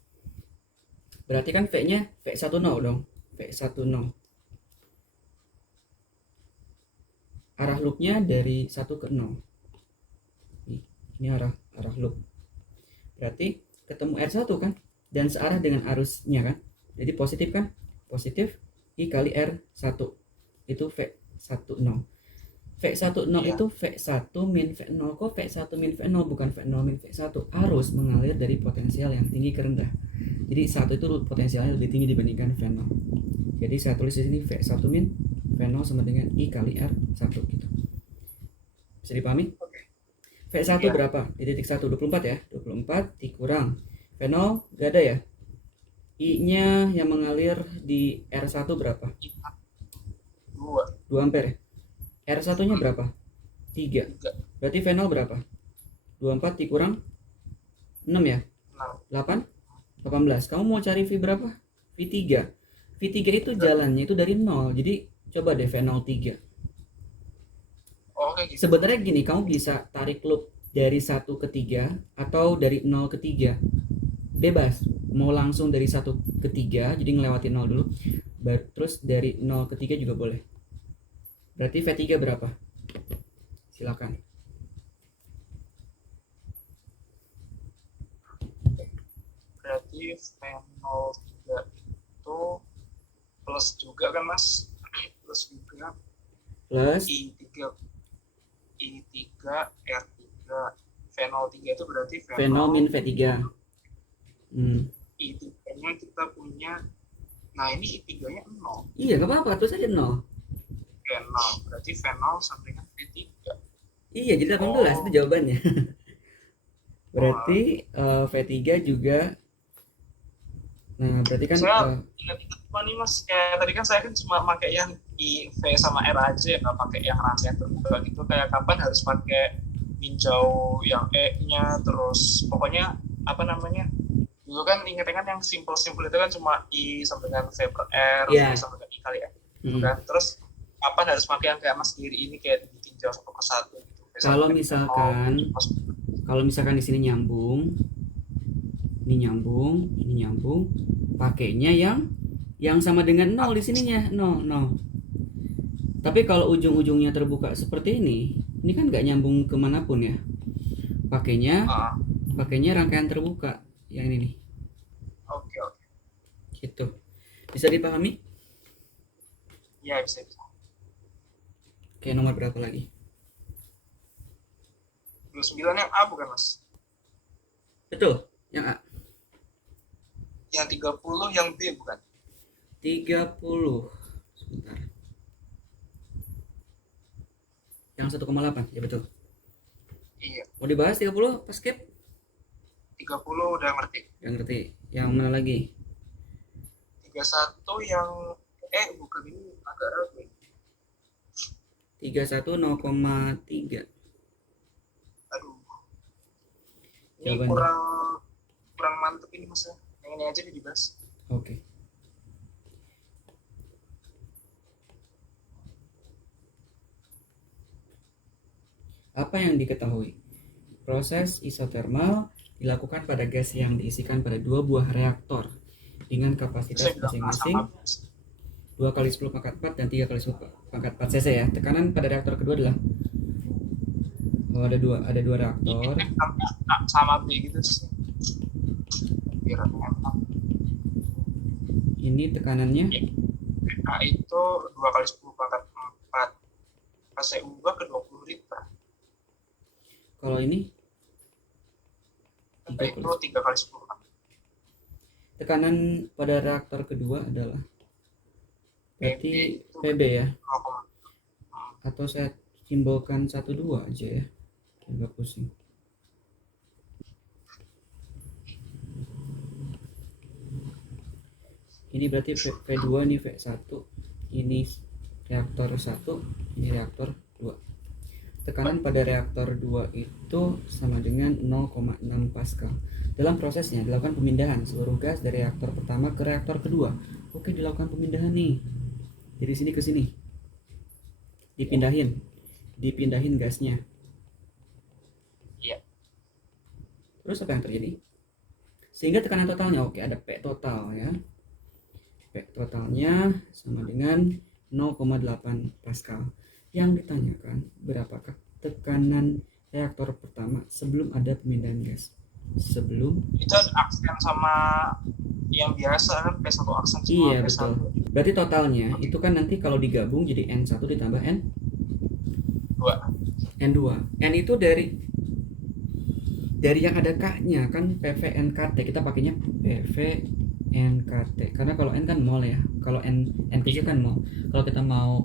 Berarti kan V-nya V10 dong. V10. Arah loopnya dari 1 ke 0. Ini arah loop. Berarti ketemu R1 kan, dan searah dengan arusnya kan. Jadi positif kan? Positif I kali R1. Itu V10. V10 itu V1 min V0. Kok V1 min V0 bukan V0 min V1? Arus mengalir dari potensial yang tinggi ke rendah. Jadi 1 itu potensialnya lebih tinggi dibandingkan V0. Jadi saya tulis di sini V1 min V0 sama dengan I kali R1 gitu. Bisa dipahami? V1 berapa? Di titik 1 24 ya. 24 dikurang V0 gak ada ya? I-nya yang mengalir di R1 berapa? 2 ampere. R1-nya berapa? 3. Berarti V0 berapa? 24 dikurang 6 ya? 8? 18. Kamu mau cari V berapa? V3. V3 itu jalannya itu dari 0. Jadi coba deh V03. Sebenarnya gini, kamu bisa tarik loop dari 1 ke 3 atau dari 0 ke 3. Bebas. Mau langsung dari 1 ke 3, jadi ngelewati 0 dulu. Terus dari 0 ke 3 juga boleh. Berarti V3 berapa? Silakan. Berarti V03 itu plus juga kan, Mas? Plus juga. Plus I3 R3. V03 itu berarti V0 min V3. I3-nya kita punya. Nah, ini I3-nya 0. Iya, gak apa-apa, terus aja 0. V0, berarti V0 sama dengan V3. Iya, jadi 18 itu jawabannya. Berarti V3 juga. Nah, berarti kan saya ingat-ingat apa nih, Mas? Kayak tadi kan saya kan cuma pakai yang IV sama R aja, nggak pakai yang rangkaian terbuka gitu. Kayak kapan harus pakai ninjau yang E-nya, terus pokoknya apa namanya? Dulu kan ingat-ingat yang simple-simple itu kan cuma I sama dengan V per R, V sama dengan I kali R. Kan? Terus kapan harus pakai yang kayak Mas Giri ini kayak ditinjau 1 per 1 gitu. Kalau misalkan di sini nyambung, ini nyambung, pakainya yang Yang sama dengan 0 di sininya, 0, 0. Tapi kalau ujung-ujungnya terbuka seperti ini kan nggak nyambung kemanapun ya. Pakainya Ah, pakainya rangkaian terbuka yang ini nih. oke oke. Gitu. Bisa dipahami? Ya bisa bisa. Oke, nomor berapa lagi? 29 yang A bukan mas? Betul, yang A. Yang 30 yang B bukan? 30. Sebentar. Yang 1,8, ya betul. Iya. Mau dibahas 30 pas skip? 30 udah ngerti. Yang ngerti. Yang mana lagi? 31 yang bukan, ini agak ragu. 31 0,3. Aduh. Ini Jawabannya. kurang kurang mantep ini mas. Yang ini aja dibahas. Oke. Apa yang diketahui? Proses isotermal dilakukan pada gas yang diisikan pada dua buah reaktor dengan kapasitas masing-masing 2 kali 10 pangkat 4 dan 3 kali 10 pangkat 4 cc ya. Tekanan pada reaktor kedua adalah ada dua reaktor. Sama B gitu sih. Ini tekanannya A itu 2 kali 10 pangkat 4. Saya ubah ke 20 liter. kalau ini A itu 3 kali 10 pangkat. tekanan pada reaktor kedua adalah berarti PB ya, 0,. atau saya simbolkan 12 aja ya, agak pusing. Ini berarti V2, ini V1, ini reaktor 1, ini reaktor 2. Tekanan pada reaktor 2 itu sama dengan 0,6 Pascal. Dalam prosesnya dilakukan pemindahan seluruh gas dari reaktor pertama ke reaktor kedua. Oke, dilakukan pemindahan nih. Dari sini ke sini. Dipindahin gasnya. Iya. Terus apa yang terjadi? Sehingga tekanan totalnya, oke, ada P total ya. P totalnya sama dengan 0,8 Pascal. Yang ditanyakan berapakah tekanan reaktor pertama sebelum ada pemindahan gas? Sebelum Itu aksen sama yang biasa kan, P1 aksen sama iya P1. betul. Berarti totalnya itu kan nanti kalau digabung jadi N1 ditambah N2. N itu dari yang ada K-nya kan PVNKT, kita pakainya PVNKT karena kalau N kan mol ya, kalau N kecil kan mol. Kalau kita mau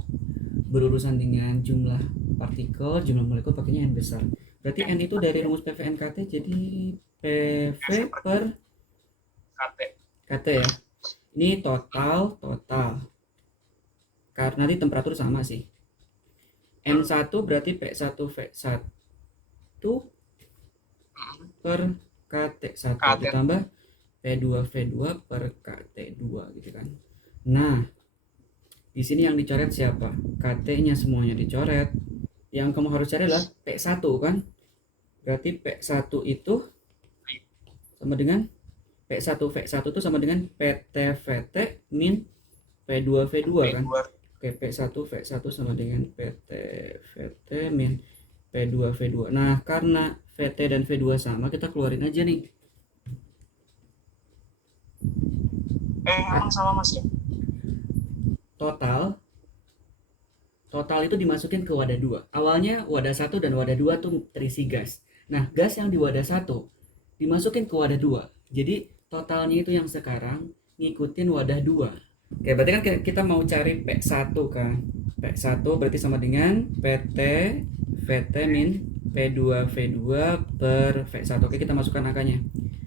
berurusan dengan jumlah partikel, jumlah molekul pakainya N besar. Berarti N itu dari rumus PVNKT jadi PV per KT ya. Ini total. Karena nanti temperatur sama sih. N1 berarti P1 V1 per KT1 ditambah P2 V2 per KT2 gitu kan. Nah, di sini yang dicoret siapa? KT-nya semuanya dicoret. Yang kamu harus cari adalah P1 kan? Berarti P1 itu sama dengan P1 V1 itu sama dengan PT VT min P2 V2 kan? Oke, P1 V1 sama dengan PT VT min P2 V2. Nah, karena VT dan V2 sama, kita keluarin aja nih. Emang sama mas ya? Total itu dimasukin ke wadah 2. Awalnya wadah 1 dan wadah 2 tuh terisi gas. Nah, gas yang di wadah 1 dimasukin ke wadah 2. Jadi totalnya itu yang sekarang ngikutin wadah 2. Oke, berarti kan kita mau cari P1 kan. P1 berarti sama dengan PT VT min P2 V2 per V1. Oke, kita masukkan angkanya.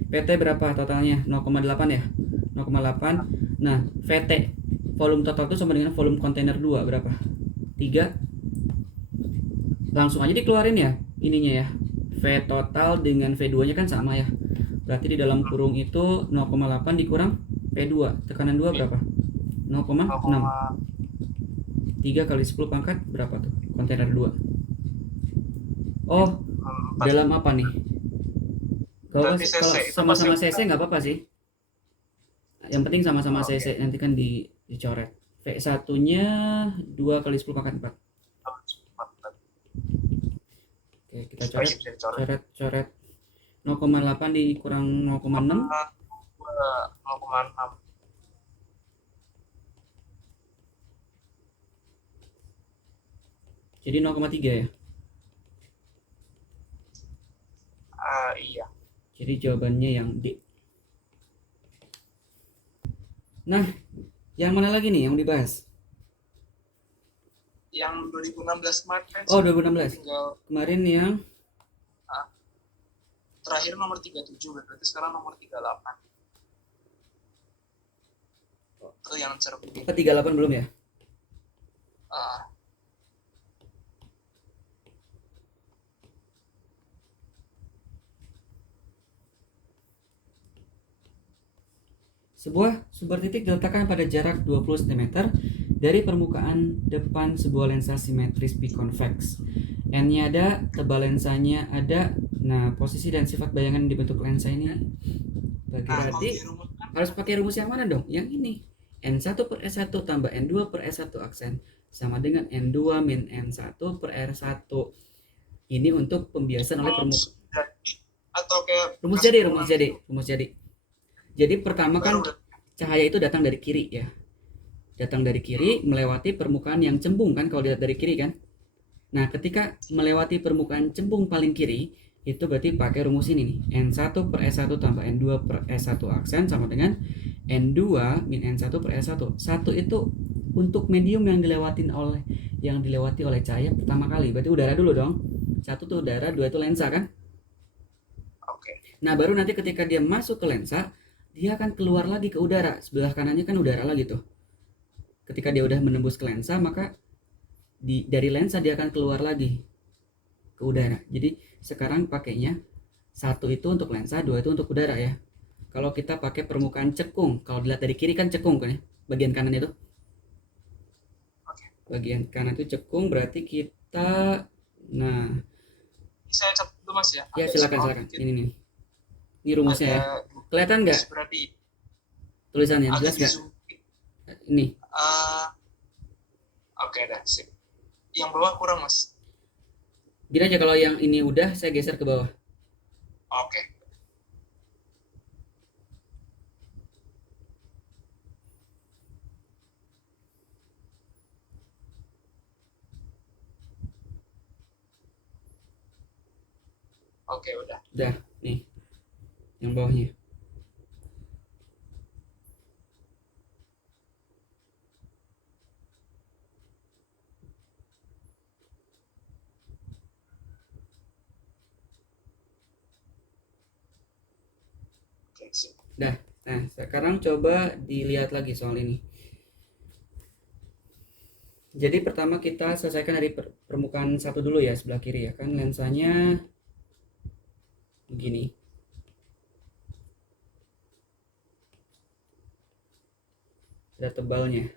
PT berapa totalnya? 0,8 ya? 0,8. Nah, VT volume total itu sama dengan volume kontainer 2 berapa? 3. Langsung aja dikeluarin ya ininya ya. V total dengan V2 nya kan sama ya. Berarti di dalam kurung itu 0,8 dikurang P2. Tekanan 2 berapa? 0,6. 3 kali 10 pangkat berapa tuh? Kontainer 2. Oh, dalam apa nih? Kalau sama-sama CC nggak apa-apa sih. Yang penting sama-sama Oke. CC nanti kan dicoret. V1 nya 2 kali 10 pangkat 4. Oke, kita Oh, iya, coret. bisa dicoret. Coret 0,8 dikurang 0,6. 0,6. Jadi 0,3 ya. Iya. Jadi jawabannya yang D. Nah, yang mana lagi nih yang dibahas? Yang 2016 kemarin kan Oh, 2016. tinggal Kemarin yang terakhir nomor 37, berarti sekarang nomor 38. Itu yang cermin. ke 38 belum ya? Sebuah sumber titik diletakkan pada jarak 20 cm dari permukaan depan sebuah lensa simetris biconvex. N-nya ada, tebal lensanya ada. Nah, posisi dan sifat bayangan dibentuk lensa ini berarti harus pakai rumus yang mana dong? Yang ini. N1 per S1 tambah N2 per S1 aksen sama dengan N2 min N1 per R1. Ini untuk pembiasan oleh permukaan. Atau kayak Rumus jadi. Jadi pertama kan cahaya itu datang dari kiri ya. Datang dari kiri melewati permukaan yang cembung kan kalau dilihat dari kiri kan. Nah, ketika melewati permukaan cembung paling kiri, itu berarti pakai rumus ini nih. N1 per S1 tambah N2 per S1 aksen sama dengan N2 min N1 per S1. 1 itu untuk medium yang dilewati oleh cahaya pertama kali. Berarti udara dulu dong. 1 tuh udara, 2 itu lensa kan? Oke. Nah, baru nanti ketika dia masuk ke lensa, dia akan keluar lagi ke udara. Sebelah kanannya kan udara lagi tuh. Ketika dia udah menembus ke lensa, maka dari lensa dia akan keluar lagi ke udara. Jadi sekarang pakainya 1 itu untuk lensa, 2 itu untuk udara ya. Kalau kita pakai permukaan cekung, kalau dilihat dari kiri kan cekung kan ya, bagian kanan itu. Bagian kanan itu cekung, berarti kita, nah, saya catat dulu Mas ya. Ya silakan. Ini nih. Ini rumusnya ya. Kelihatan nggak? Berarti Tulisannya jelas nggak? Ini. Oke, dah sip. Yang bawah kurang Mas. Gini aja, kalau yang ini udah saya geser ke bawah. Oke. Oke, udah. Udah, nih. Yang bawahnya. Oke, sip. Dah. Nah, sekarang coba dilihat lagi soal ini. Jadi pertama kita selesaikan dari permukaan 1 dulu ya, sebelah kiri ya. Kan lensanya begini. Ada tebalnya.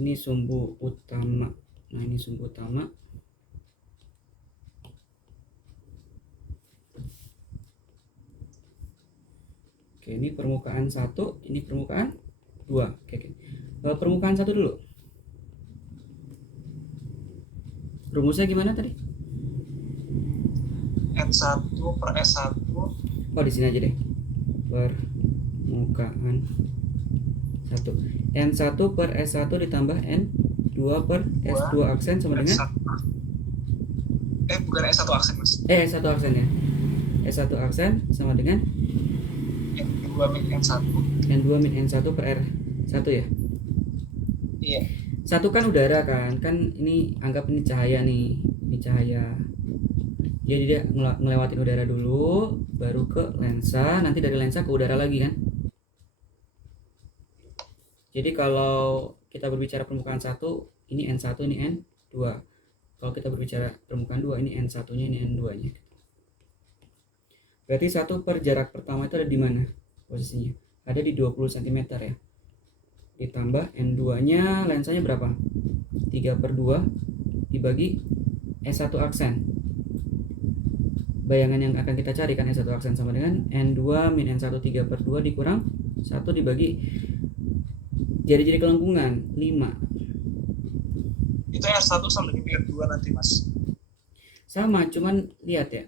Ini sumbu utama. Nah, ini sumbu utama. Oke, ini permukaan 1, ini permukaan 2. Oke. Permukaan 1 dulu. Rumusnya gimana tadi? N1 per S1. Oh, di sini aja deh. Permukaan 1. N1 per S1 ditambah N2 per S2 aksen sama dengan bukan S1 aksen Mas. S1 aksen ya. S1 aksen sama dengan N2 min N1. N2 min N1 per R1 ya. Iya. 1 kan udara kan. Kan ini anggap ini cahaya nih. Ini cahaya. Jadi dia ngelewatin udara dulu, baru ke lensa, nanti dari lensa ke udara lagi kan. Jadi kalau kita berbicara permukaan 1, ini N1, ini N2. Kalau kita berbicara permukaan 2, ini N1-nya, ini N2-nya. Berarti 1 per jarak pertama itu ada di mana posisinya? Ada di 20 cm ya. Ditambah N2-nya, lensanya berapa? 3 per 2 dibagi S1 aksen. bayangan yang akan kita cari kan, S1 aksen sama dengan N2 min N1 3/2 dikurang 1 dibagi jari-jari kelengkungan 5. Itu R1 sama dengan R2 nanti Mas. Sama, cuman lihat ya,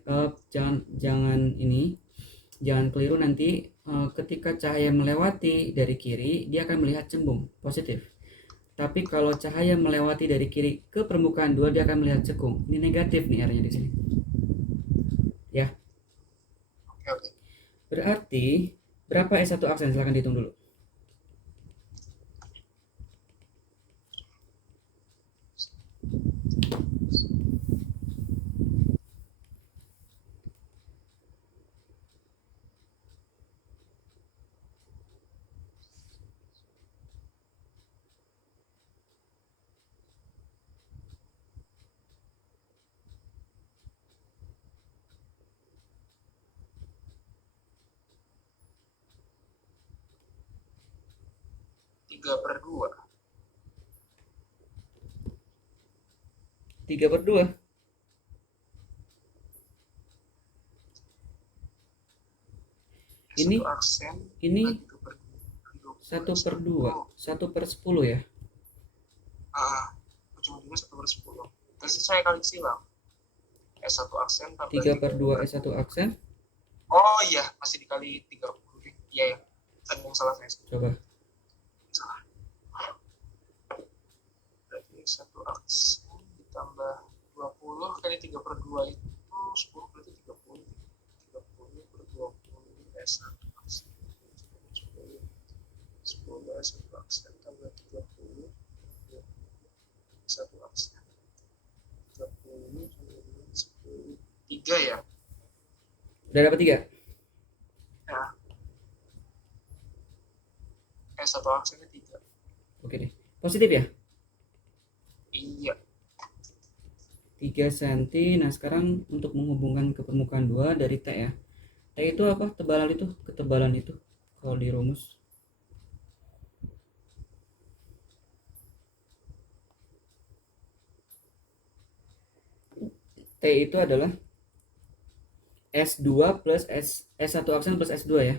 jangan keliru nanti. Ketika cahaya melewati dari kiri, dia akan melihat cembung positif. Tapi kalau cahaya melewati dari kiri ke permukaan 2, dia akan melihat cekung. Ini negatif nih arahnya di sini. Ya. Oke. Berarti berapa S1 aksen? Silahkan dihitung dulu. Tiga per 3/2. Ini aksen ini 1/2, 1/10 ya. ujung-ujungnya 1/10. Terus saya kali silang. S1 aksen tambah 3/2 S1 aksen. Oh iya, masih dikali 30. Iya ya. Tadi yang salah saya. Coba. Salah. Berarti 1 aksen ditambah 20 kali 3/2 itu 10, berarti 30. 30 per 20 S1 aksen. 10 S1 aksen tambah 30. 1 aksen. 30 sama 10. 3 ya? Udah dapat 3? Ya. S1 aksennya 3. Oke deh. Positif ya? Iya. 3 cm. Nah, sekarang untuk menghubungkan ke permukaan 2 dari T ya. T itu apa? Ketebalan itu kalau di rumus. T itu adalah S2 plus S1 aksen plus S2 ya.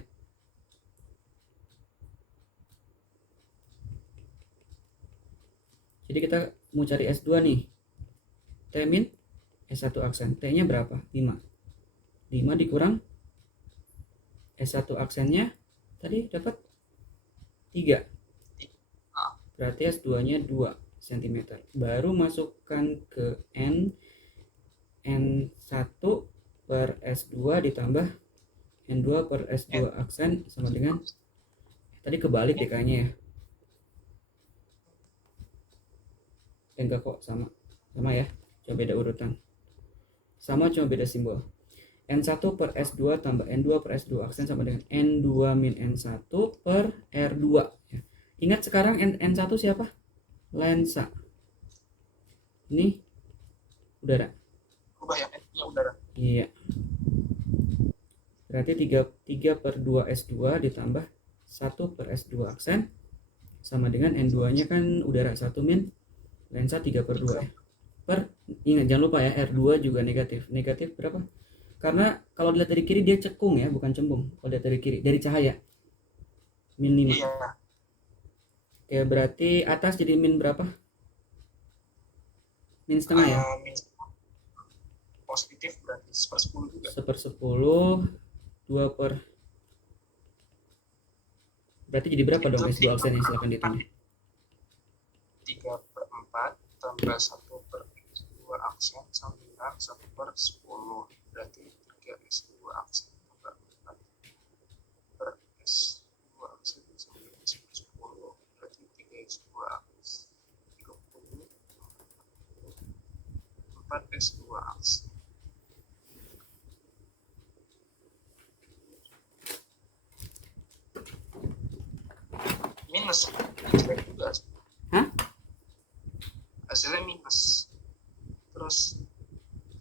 Jadi kita mau cari S2 nih. T min S1 aksen. T-nya berapa? 5. 5 dikurang S1 aksennya tadi dapat 3. Berarti S2-nya 2 cm. Baru masukkan ke N1 per S2 ditambah N2 per S2 aksen sama dengan tadi kebalik deh kayaknya ya. Enggak kok, sama ya, cuma beda urutan, sama cuma beda simbol. N1 per S2 tambah N2 per S2 aksen sama dengan N2 min N1 per R2 ya. Ingat sekarang N1 siapa? Lensa. Ini udara. Berubah ya, N-nya udara. Iya. Berarti 3/2 S2 ditambah 1 per S2 aksen sama dengan N2-nya kan udara 1 min lensa 3/2 ya. Ingat jangan lupa ya, R2 juga negatif. Negatif berapa? Karena kalau dilihat dari kiri dia cekung ya, bukan cembung. Kalau dilihat dari kiri, dari cahaya min 5. Iya. Oke, berarti atas jadi min berapa? Min setengah ya? Positif berarti 1/10 juga. 1/10 2 per, berarti jadi berapa dong S2 aksennya? Silahkan dihitung. 3/4 tambah 1/2 aksen sama dengan 1/10. Berarti 3 S2 aksen tambah 4 per S2 aksen sama dengan 10. Berarti 3 S2 aksen 30. 4 S2 aksen. Minus juga. Hah? Hasilnya minus. Terus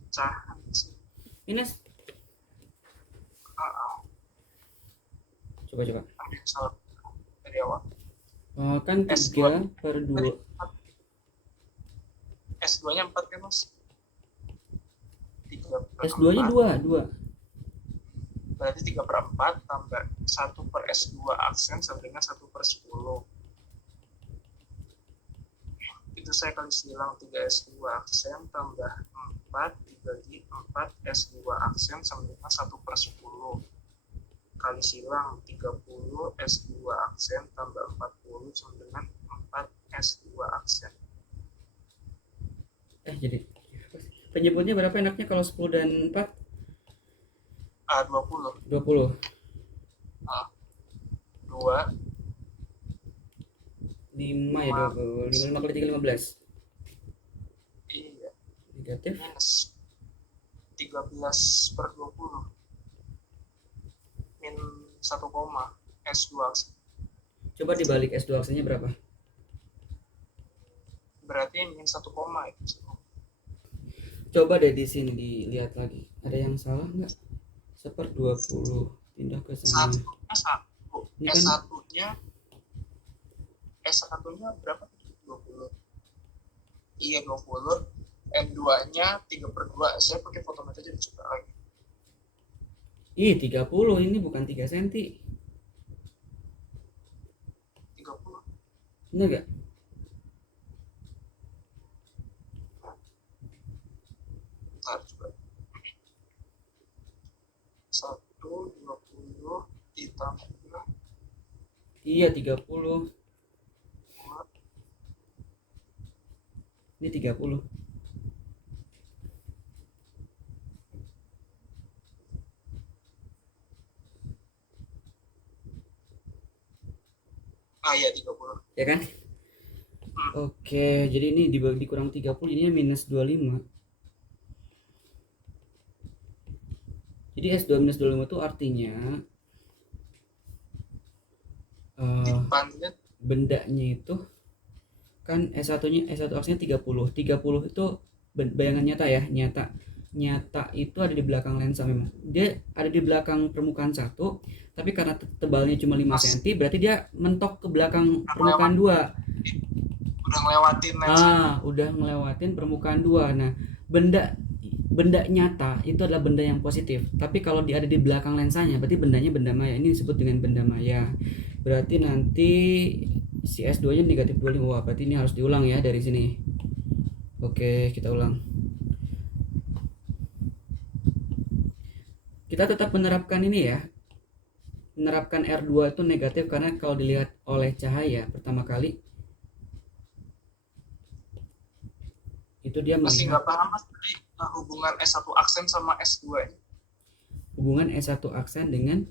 pecahan sih. Minus. Coba. Ada yang salah dari awal. Kan 3/2. S2 nya 4 kan mas? S2 nya 2 berarti 3/4 tambah 1 per S2 aksen sama dengan 1 per 10. Itu saya kali silang 3 S2 aksen tambah 4 dibagi 4 S2 aksen sama dengan 1 per 10. Kali silang 30 S2 aksen tambah 40 sama dengan 4 S2 aksen. Jadi penyebutnya berapa enaknya kalau 10 dan 4? 20. 20. 2 5 ya 20. 5 kali 3 15. Iya. Negatif Minus 13 per 20. Min 1 koma S2 aksen. coba dibalik S2 aksennya berapa? Berarti min 1 koma itu. Coba deh di sini dilihat lagi. Ada yang salah nggak? 1/20 pindah ke sana. Satunya 1. Ini kan S1-nya berapa? 20. Iya 20. M2-nya 3/2. Saya pakai fotometer aja coba lagi. 30 ini bukan 3 cm. 30. Bener gak? Bentar coba. 1/20 ditambah Iya 30. Ini 30. iya 30. Ya kan? Oke, jadi ini dibagi kurang 30 jadinya minus 25. Jadi S2 minus 25 itu artinya Depannya bendanya itu kan S1 aksennya 30. 30 itu bayangan nyata ya, nyata itu ada di belakang lensa. Memang dia ada di belakang permukaan 1, tapi karena tebalnya cuma 5 cm berarti dia mentok ke belakang permukaan 2. udah ngelewatin lensa. Udah ngelewatin permukaan 2. Nah, benda nyata itu adalah benda yang positif. Tapi kalau dia ada di belakang lensanya berarti bendanya benda maya. Ini disebut dengan benda maya. Berarti nanti si S2 nya negatif 25. Wah, berarti ini harus diulang ya dari sini. Oke, kita ulang. Kita tetap menerapkan ini ya. Menerapkan R2 itu negatif karena kalau dilihat oleh cahaya pertama kali itu dia Masih melihat nggak paham mas tadi hubungan S1 aksen sama S2 ini. hubungan S1 aksen dengan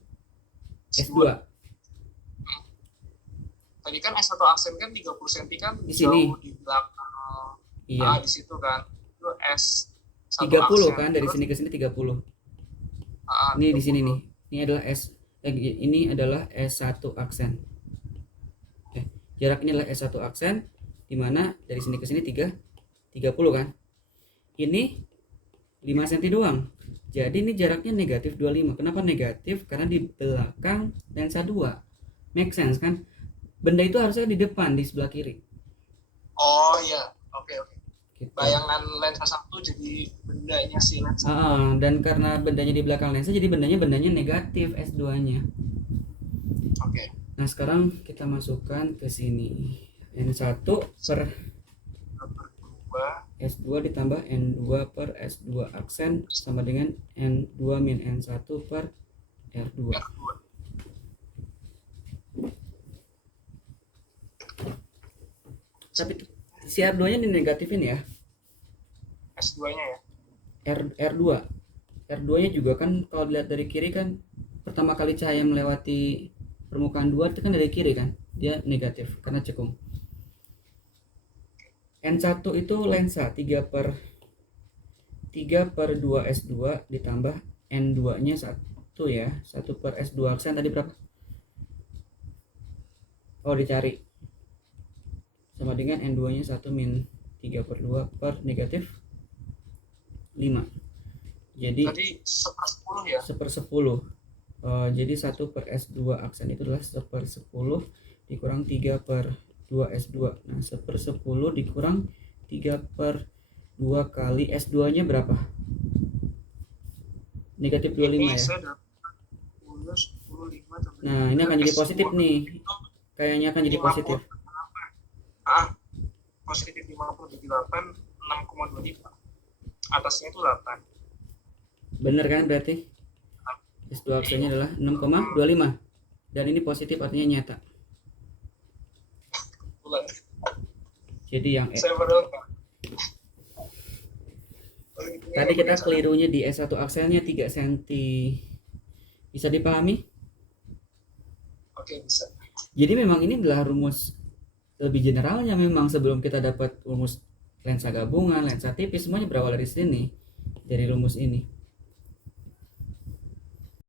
S2. Tadi kan S1 aksen kan 30 cm kan Di sini. jauh di belakang. Iya. Di situ kan. Itu S1 30 aksen. kan dari Terus, sini ke sini 30. Ini 30. di sini nih. Ini adalah S1 aksen. Jarak ini adalah S1 aksen di mana dari sini ke sini 30 kan. Ini 5 cm doang. Jadi ini jaraknya negatif 25. Kenapa negatif? Karena di belakang lensa 2. Make sense kan? Benda itu harusnya di depan, di sebelah kiri. Oh iya, oke. Gitu. Bayangan lensa 1 jadi bendanya si lensa. Dan karena bendanya di belakang lensa jadi bendanya negatif S2-nya. Oke. Nah, sekarang kita masukkan ke sini. N1 per S2 ditambah N2 per S2 aksen sama dengan N2 min N1 per R2. Tapi si R2-nya dinegatifin ya. S2-nya ya. R2. R2-nya juga kan kalau dilihat dari kiri kan pertama kali cahaya melewati permukaan 2 itu kan dari kiri kan. Dia negatif karena cekung. N1 itu lensa 3 per 2 S2 ditambah N2 nya 1 ya, 1 per S2 aksen tadi berapa? Dicari sama dengan N2 nya 1 min 3 per 2 per negatif 5. Jadi tadi 1/10 ya? 1/10. Jadi 1 per S2 aksen itu adalah 1/10 dikurang 3 per 2 S2. Nah, 1/10 dikurang 3 per 2 kali S2 nya berapa? Negatif Ini 25 ya. saya dapat 10, 10, 5 tambah Nah, ini akan jadi 15, positif nih. itu Kayaknya akan jadi 50. positif. Positif 50 bagi 8, 6,25. Atasnya itu 8. Bener kan berarti? S2 aksennya adalah 6,25. Dan ini positif artinya nyata. Bulan. Jadi yang Saya baru tadi kita kelirunya di S1 akselnya 3 cm. Bisa dipahami? Oke, bisa. Jadi memang ini adalah rumus lebih generalnya, memang sebelum kita dapat rumus lensa gabungan, lensa tipis, semuanya berawal dari sini, dari rumus ini.